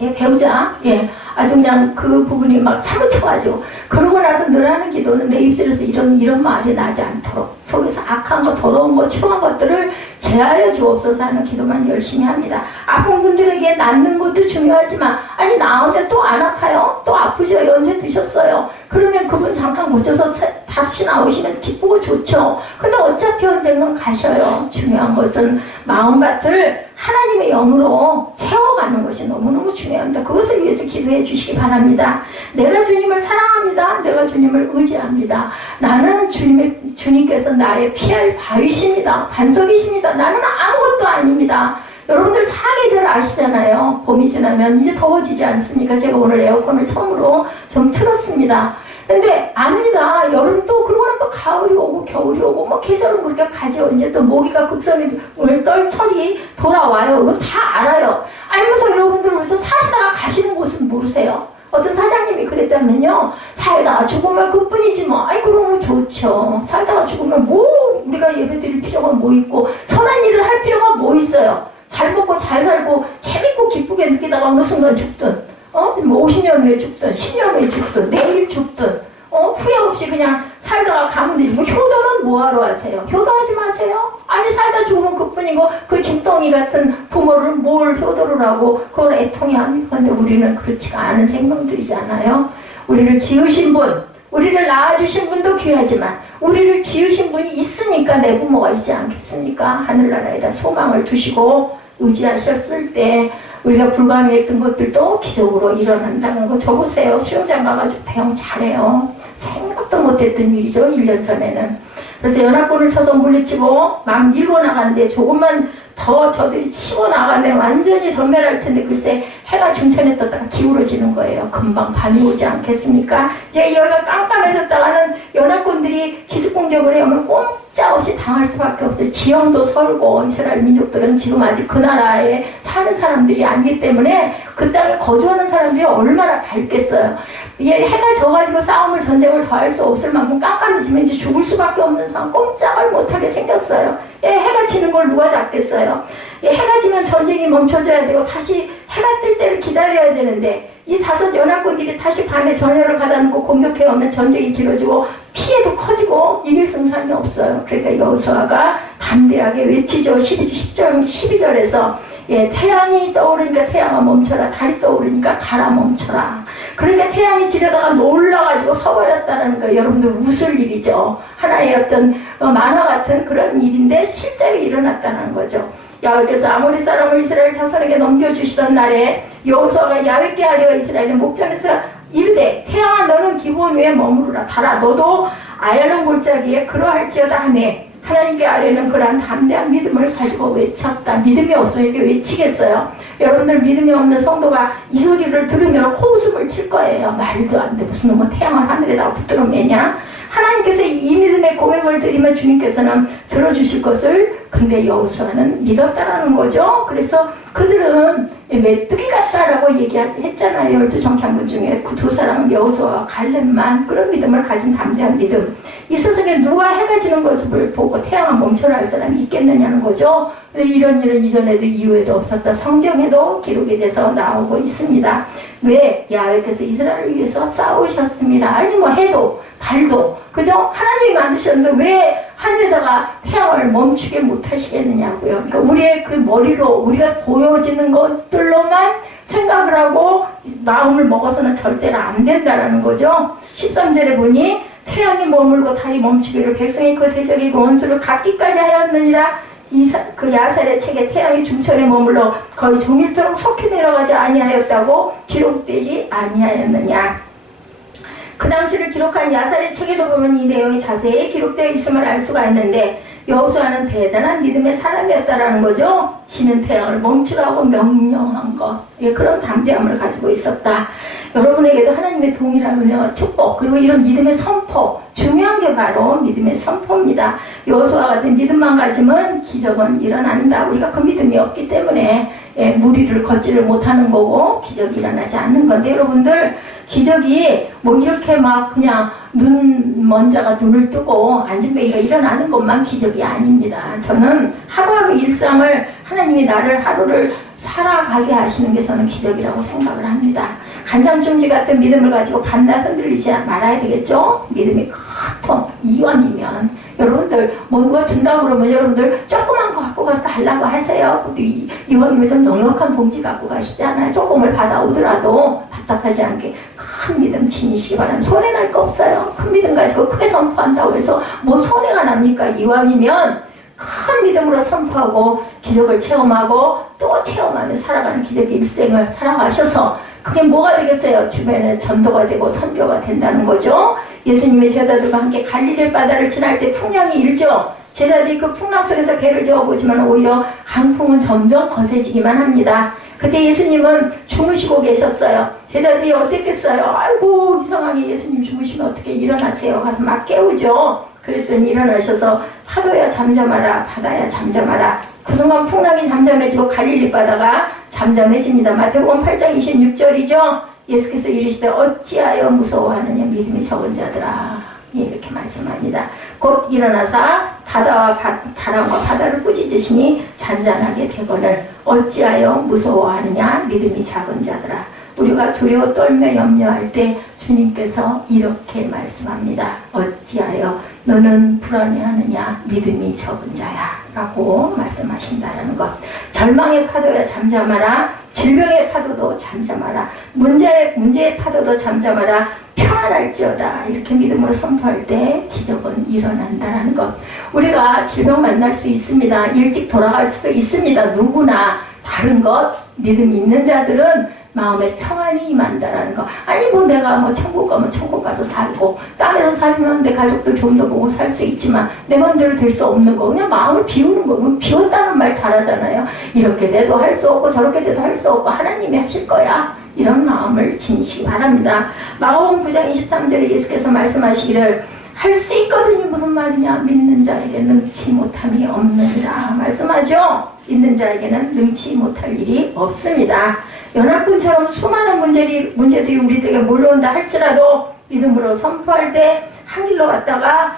예, 배우자, 예, 아주 그냥 그 부분이 막 사무쳐가지고 그러고 나서 늘 하는 기도는 내 입술에서 이런 말이 나지 않도록 속에서 악한 거, 더러운 거, 추한 것들을 제하여 주옵소서 하는 기도만 열심히 합니다. 아픈 분들에게 낫는 것도 중요하지만 아니 나오면 또 안 아파요? 또 아프죠? 연세 드셨어요? 그러면 그분 잠깐 고쳐서 다시 나오시면 기쁘고 좋죠. 근데 어차피 언젠간 가셔요. 중요한 것은 마음밭을 하나님의 영으로 채워가는 것이 너무너무 중요합니다. 그것을 위해서 기도해 주시기 바랍니다. 내가 주님을 사랑합니다. 내가 주님을 의지합니다. 나는 주님께서 나의 피할 바위십니다. 반석이십니다. 나는 아무것도 아닙니다. 여러분들 사계절 아시잖아요. 봄이 지나면 이제 더워지지 않습니까? 제가 오늘 에어컨을 처음으로 좀 틀었습니다. 근데 압니다. 여름도 그러고 나면 또 가을이 오고 겨울이 오고 뭐 계절은 그렇게 가죠. 이제 또 모기가 극성을 떨 철이 돌아와요. 이거 다 알아요. 알면서 여러분들 그래서 사시다가 가시는 곳은 모르세요? 어떤 사장님이 그랬다면요. 살다가 죽으면 그뿐이지 뭐. 아이 그러면 좋죠. 살다가 죽으면 뭐 우리가 예배드릴 필요가 뭐 있고 선한 일을 할 필요가 뭐 있어요. 잘 먹고 잘 살고 재밌고 기쁘게 느끼다가 어느 순간 죽든 뭐 50년 후에 죽든 10년 후에 죽든 내일 죽든 후회 없이 그냥 살다가 가면 되지. 뭐 효도는 뭐하러 하세요? 효도하지 마세요. 아니 살다 죽으면 그뿐이고 그 집덩이 같은 부모를 뭘 효도를 하고 그걸 애통해 합니까? 근데 우리는 그렇지가 않은 생명들이잖아요. 우리를 지으신 분, 우리를 낳아주신 분도 귀하지만 우리를 지으신 분이 있으니까 내 부모가 있지 않겠습니까? 하늘나라에다 소망을 두시고 의지하셨을 때 우리가 불가능했던 것들도 기적으로 일어난다는 거. 저 보세요. 수영장 가가지고 배영 잘해요. 생각도 못했던 일이죠. 1년 전에는. 그래서 연합군을 쳐서 물리치고 막 밀고 나가는데 조금만 더 저들이 치고 나가면 완전히 전멸할 텐데 글쎄 해가 중천에 떴다가 기울어지는 거예요. 금방 밤이 오지 않겠습니까? 이제 여기가 깜깜해졌다가는 연합군들이 기습 공격을 해오면 꼼짝없이 당할 수밖에 없어요. 지형도 설고 이스라엘 민족들은 지금 아직 그 나라에 사는 사람들이 아니기 때문에 그 땅에 거주하는 사람들이 얼마나 밝겠어요. 이게 해가 져가지고 싸움을 전쟁을 더 할 수 없을 만큼 깜깜해지면 이제 죽을 수밖에 없는 상황. 꼼짝을 못하게 생겼어요. 해가 지는 걸 누가 잡겠어요. 해가 지면 전쟁이 멈춰져야 되고 다시 해가 뜰 때를 기다려야 되는데 이 5 연합군들이 다시 밤에 전열을 가다놓고 공격해오면 전쟁이 길어지고 피해도 커지고 이길 승산이 없어요. 그러니까 여호수아가 담대하게 외치죠. 12절에서 태양이 떠오르니까 태양아 멈춰라. 달이 떠오르니까 달아 멈춰라. 그러니까 태양이 지려다가 놀라가지고 서버렸다는 거예요. 여러분들 웃을 일이죠. 하나의 어떤 만화 같은 그런 일인데 실제로 일어났다는 거죠. 야훼께서 아모리 사람을 이스라엘 자손에게 넘겨주시던 날에 여호수아가 야훼께 하려 이스라엘의 목전에서 이르되 태양아 너는 기브온 위에 머무르라. 달아 너도 아얄론 골짜기에 그러할지어다 하네. 하나님께 아뢰는 그러한 담대한 믿음을 가지고 외쳤다. 믿음이 없으니까 외치겠어요? 여러분들 믿음이 없는 성도가 이 소리를 들으면 코웃음을 칠 거예요. 말도 안 돼. 무슨 놈의 태양을 하늘에다가 붙들어 매냐? 하나님께서 이 믿음의 고백을 드리면 주님께서는 들어주실 것을 근데 여호수아는 믿었다라는 거죠. 그래서 그들은 메뚜기 같다라고 얘기했잖아요. 12정탐꾼 중에 그 2사람은 여호수아와 갈렙만 그런 믿음을 가진 담대한 믿음. 이 세상에 누가 해가 지는 것을 보고 태양아 멈춰라 할 사람이 있겠느냐는 거죠. 근데 이런 일은 이전에도 이후에도 없었다. 성경에도 기록이 돼서 나오고 있습니다. 왜? 야훼께서 이스라엘을 위해서 싸우셨습니다. 아니 뭐 해도 달도 그죠? 하나님이 만드셨는데 왜 하늘에다가 태양을 멈추게 못하시겠느냐고요. 그러니까 우리의 그 머리로 우리가 보여지는 것들로만 생각을 하고 마음을 먹어서는 절대로 안 된다라는 거죠. 13절에 보니 태양이 머물고 달이 멈추기를 백성이 그 대적이 그 원수를 갚기까지 하였느니라. 그 야살의 책에 태양이 중천에 머물러 거의 종일토록 속히 내려가지 아니하였다고 기록되지 아니하였느냐. 그 당시를 기록한 야살의 책에도 보면 이 내용이 자세히 기록되어 있음을 알 수가 있는데 여호수아는 대단한 믿음의 사람이었다라는 거죠. 지는 태양을 멈추라고 명령한 것. 그런 담대함을 가지고 있었다. 여러분에게도 하나님의 동일한 은혜와 축복 그리고 이런 믿음의 선포 중요한 게 바로 믿음의 선포입니다. 여호수아 같은 믿음만 가지면 기적은 일어난다. 우리가 그 믿음이 없기 때문에 무리를 걷지를 못하는 거고 기적이 일어나지 않는 건데 여러분들 기적이 뭐 이렇게 막 그냥 먼 자가 눈을 뜨고 안진뱅이가 일어나는 것만 기적이 아닙니다. 저는 하루하루 일상을 하나님이 나를 하루를 살아가게 하시는 게 저는 기적이라고 생각을 합니다. 간장중지 같은 믿음을 가지고 밤낮 흔들리지 말아야 되겠죠? 믿음이 크통 이원이면 여러분들 뭐 누가 준다고 그러면 여러분들 조그만 거 갖고 가서 달라고 하세요. 그것도 이원이면서 넉넉한 봉지 갖고 가시잖아요. 조금을 받아오더라도 답답하지 않게 큰 믿음 지니시기 바랍니다. 손해 날 거 없어요. 큰 믿음 가지고 크게 선포한다고 해서 뭐 손해가 납니까? 이왕이면 큰 믿음으로 선포하고 기적을 체험하고 또 체험하며 살아가는 기적의 일생을 살아가셔서 그게 뭐가 되겠어요? 주변에 전도가 되고 선교가 된다는 거죠. 예수님의 제자들과 함께 갈릴리 바다를 지날 때 풍랑이 일죠. 제자들이 그 풍랑 속에서 배를 저어보지만 오히려 강풍은 점점 거세지기만 합니다. 그때 예수님은 주무시고 계셨어요. 제자들이 어땠겠어요? 아이고 이상하게 예수님 주무시면 어떻게 일어나세요? 가서 막 깨우죠. 그랬더니 일어나셔서 파도야 잠잠하라, 바다야 잠잠하라. 그 순간 풍랑이 잠잠해지고 갈릴리 바다가 잠잠해집니다. 마태복음 8장 26절이죠. 예수께서 이르시되 어찌하여 무서워하느냐 믿음이 적은 자들아. 예, 이렇게 말씀합니다. 곧 일어나사 바다와 바람과 바다를 꾸짖으시니 잔잔하게 되거늘 어찌하여 무서워하느냐 믿음이 작은 자들아. 우리가 두려워 떨며 염려할 때 주님께서 이렇게 말씀합니다. 어찌하여 너는 불안해하느냐 믿음이 적은 자야 라고 말씀하신다는 것. 절망의 파도야 잠잠하라. 질병의 파도도 잠잠하라. 문제의 파도도 잠잠하라. 평안할지어다. 이렇게 믿음으로 선포할 때 기적은 일어난다는 것. 우리가 질병 만날 수 있습니다. 일찍 돌아갈 수도 있습니다. 누구나 다른 것. 믿음이 있는 자들은 마음에 평안이 임한다라는 거. 아니 뭐 내가 뭐 천국 가면 천국 가서 살고 땅에서 살면 내 가족들 좀 더 보고 살 수 있지만 내 맘대로 될 수 없는 거. 그냥 마음을 비우는 거. 비웠다는 말 잘하잖아요. 이렇게 돼도 할 수 없고 저렇게 돼도 할 수 없고 하나님이 하실 거야. 이런 마음을 지니시기 바랍니다. 마가복음 9장 23절에 예수께서 말씀하시기를 할 수 있거든요. 무슨 말이냐. 믿는 자에게 능치 못함이 없느니라 말씀하죠. 있는 자에게는 능치 못할 일이 없습니다. 연합군처럼 수많은 문제들이 우리들에게 몰려온다 할지라도 믿음으로 선포할 때 한 길로 갔다가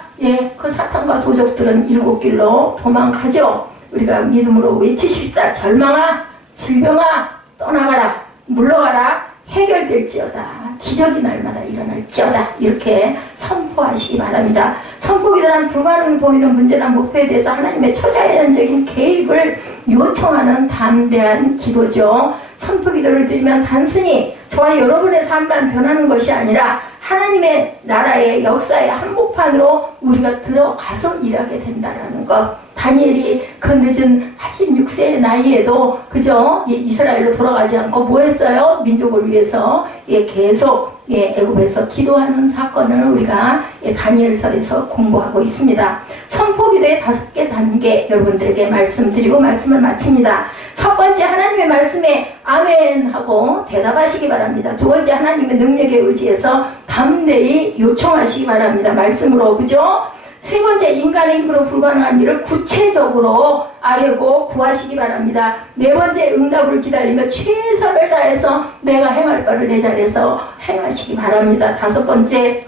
그 사탄과 도적들은 7길로 도망가죠. 우리가 믿음으로 외치십시다. 절망아 질병아 떠나가라 물러가라 해결될지어다 기적이 날마다 일어날지어다 이렇게 선포하시기 바랍니다. 선포기도는 불가능해 보이는 문제나 목표에 대해서 하나님의 초자연적인 개입을 요청하는 담대한 기도죠. 선포기도를 드리면 단순히 저와 여러분의 삶만 변하는 것이 아니라 하나님의 나라의 역사의 한복판으로 우리가 들어가서 일하게 된다는 것. 다니엘이 그 늦은 86세의 나이에도 그저 이스라엘로 돌아가지 않고 뭐 했어요? 민족을 위해서 계속 애굽에서 기도하는 사건을 우리가 다니엘서에서 공부하고 있습니다. 선포기도의 5개 단계 여러분들에게 말씀드리고 말씀을 마칩니다. 첫 번째 하나님의 말씀에 아멘 하고 대답하시기 바랍니다. 두 번째 하나님의 능력에 의지해서 담대히 요청하시기 바랍니다. 말씀으로 그죠? 세 번째 인간의 힘으로 불가능한 일을 구체적으로 아뢰고 구하시기 바랍니다. 네 번째 응답을 기다리며 최선을 다해서 내가 행할 바를 내 자리에서 행하시기 바랍니다. 다섯 번째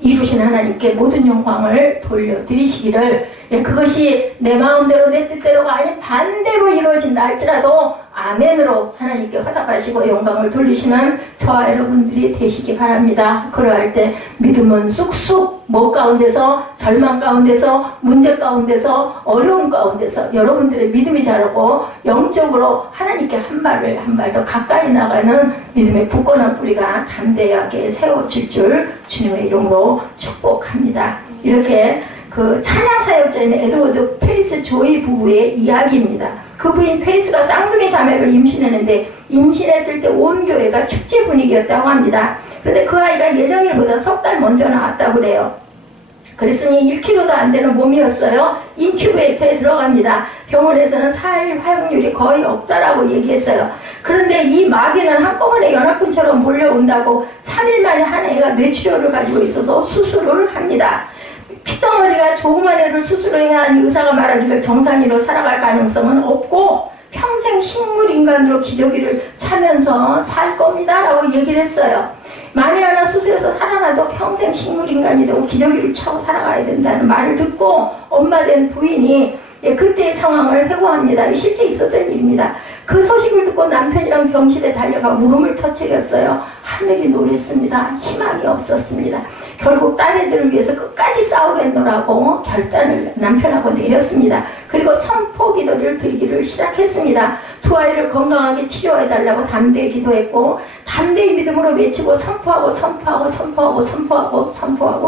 이루신 하나님께 모든 영광을 돌려드리시기를 그것이 내 마음대로 내 뜻대로가 아닌 반대로 이루어진다 할지라도 아멘으로 하나님께 화답하시고 영광을 돌리시는 저와 여러분들이 되시기 바랍니다. 그러할 때 믿음은 쑥쑥 뭐 가운데서 절망 가운데서 문제 가운데서 어려움 가운데서 여러분들의 믿음이 자라고 영적으로 하나님께 한 발을 한 발 더 가까이 나가는 믿음의 굳건한 뿌리가 담대하게 세워질 줄 주님의 이름으로 축복합니다. 이렇게 그 찬양 사역자인 에드워드 페리스 조이 부부의 이야기입니다. 그 부인 페리스가 쌍둥이 자매를 임신했는데 임신했을 때 온 교회가 축제 분위기였다고 합니다. 그런데 그 아이가 예정일보다 석 달 먼저 나왔다고 그래요. 그랬으니 1kg도 안 되는 몸이었어요. 인큐베이터에 들어갑니다. 병원에서는 살 활용률이 거의 없다라고 얘기했어요. 그런데 이 마귀는 한꺼번에 연합군처럼 몰려온다고 3일 만에 한 애가 뇌출혈을 가지고 있어서 수술을 합니다. 피덩어리가 조그만 애를 수술을 해야 하니 의사가 말하기를 정상인으로 살아갈 가능성은 없고 평생 식물인간으로 기저귀를 차면서 살 겁니다 라고 얘기를 했어요. 만에 하나 수술해서 살아나도 평생 식물인간이 되고 기저귀를 차고 살아가야 된다는 말을 듣고 엄마 된 부인이 그때의 상황을 회고합니다. 실제 있었던 일입니다. 그 소식을 듣고 남편이랑 병실에 달려가 울음을 터뜨렸어요. 하늘이 노랬습니다. 희망이 없었습니다. 결국 딸애들을 위해서 끝까지 싸우겠노라고 결단을 남편하고 내렸습니다. 그리고 선포 기도를 드리기를 시작했습니다. 두 아이를 건강하게 치료해달라고 담대히 기도했고 담대히 믿음으로 외치고 선포하고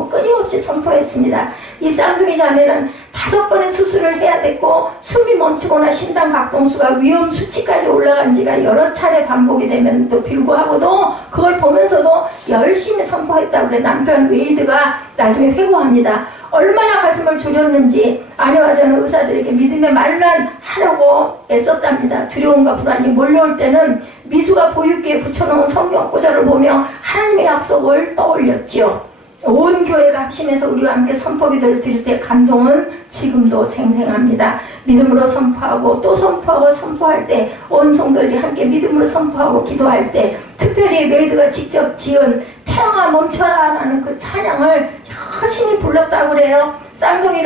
끊임없이 선포했습니다. 이 쌍둥이 자매는 5번의 수술을 해야 됐고 숨이 멈추거나 심장 박동수가 위험 수치까지 올라간 지가 여러 차례 반복이 됨에도 불구하고도 그걸 보면서도 열심히 선포했다고 그래. 남편 웨이드가 나중에 회고합니다. 얼마나 가슴을 졸였는지 아내와 저는 의사들에게 믿음의 말만 하려고 애썼답니다. 두려움과 불안이 몰려올 때는 미수가 보육기에 붙여놓은 성경 구절을 보며 하나님의 약속을 떠올렸지요. 온 교회가 합심해서 우리와 함께 선포기도를 드릴 때 감동은 지금도 생생합니다. 믿음으로 선포하고 또 선포하고 선포할 때 온 성도들이 함께 믿음으로 선포하고 기도할 때 특별히 메이드가 직접 지은 태양아 멈춰라 라는 그 찬양을 열심히 불렀다고 그래요. 쌍둥이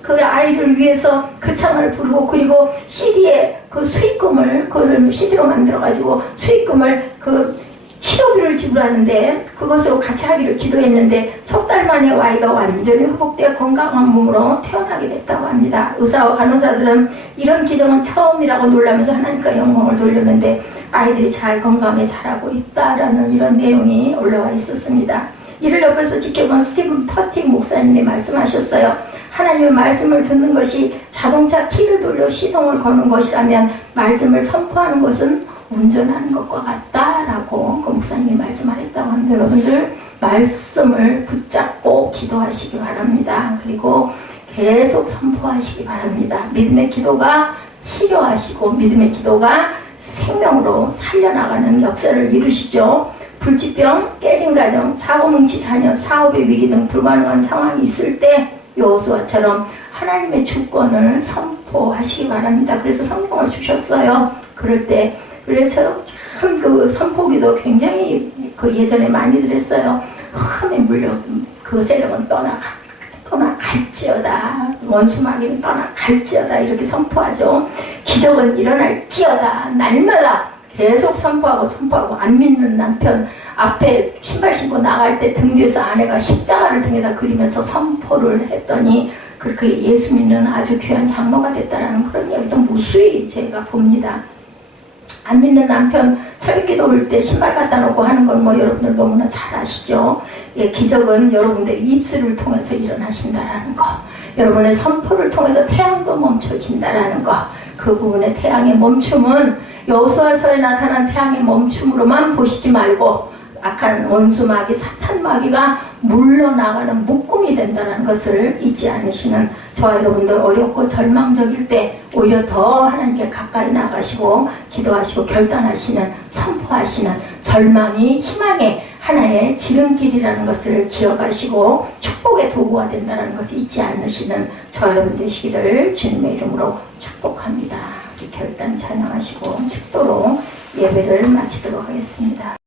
그 아이를 위해서 그 찬양을 부르고 그리고 CD에 그 수익금을 그걸 CD로 만들어가지고 수익금을 그 치료비를 지불하는데 그것으로 같이 하기를 기도했는데 석 달 만에 아이가 완전히 회복되어 건강한 몸으로 태어나게 됐다고 합니다. 의사와 간호사들은 이런 기적은 처음이라고 놀라면서 하나님께 영광을 돌렸는데 아이들이 잘 건강하게 자라고 있다라는 이런 내용이 올라와 있었습니다. 이를 옆에서 지켜본 스티븐 퍼틱 목사님이 말씀하셨어요. 하나님의 말씀을 듣는 것이 자동차 키를 돌려 시동을 거는 것이라면 말씀을 선포하는 것은 운전하는 것과 같다라고 그 목사님이 말씀하셨다고 합니다. 여러분들 말씀을 붙잡고 기도하시기 바랍니다. 그리고 계속 선포하시기 바랍니다. 믿음의 기도가 치료하시고 믿음의 기도가 생명으로 살려나가는 역사를 이루시죠. 불치병, 깨진 가정, 사고뭉치 자녀, 사업의 위기 등 불가능한 상황이 있을 때 여호수아처럼 하나님의 주권을 선포하시기 바랍니다. 그래서 성경을 주셨어요. 그럴 때 그래서 참 그 선포기도 굉장히 그 예전에 많이들 했어요. 흠에 물려 그 세력은 떠나갈지어다. 원수마귀는 떠나갈지어다. 이렇게 선포하죠. 기적은 일어날지어다. 날마다 계속 선포하고 안 믿는 남편 앞에 신발 신고 나갈 때 등 뒤에서 아내가 십자가를 등에다 그리면서 선포를 했더니 그렇게 예수 믿는 아주 귀한 장로가 됐다라는 그런 이야기도 무수히 제가 봅니다. 안 믿는 남편 새벽기도 올 때 신발 갖다 놓고 하는 건 뭐 여러분들 너무나 잘 아시죠? 예, 기적은 여러분들 입술을 통해서 일어나신다라는 거, 여러분의 선포를 통해서 태양도 멈춰진다라는 거, 그 부분의 태양의 멈춤은 여호수아서에 나타난 태양의 멈춤으로만 보시지 말고 악한 원수마귀 사탄마귀가 물러나가는 묶음이 된다는 것을 잊지 않으시는 저와 여러분들 어렵고 절망적일 때 오히려 더 하나님께 가까이 나가시고 기도하시고 결단하시는 선포하시는 절망이 희망의 하나의 지름길이라는 것을 기억하시고 축복의 도구가 된다는 것을 잊지 않으시는 저와 여러분 되시기를 주님의 이름으로 축복합니다. 우리 결단 찬양하시고 축도로 예배를 마치도록 하겠습니다.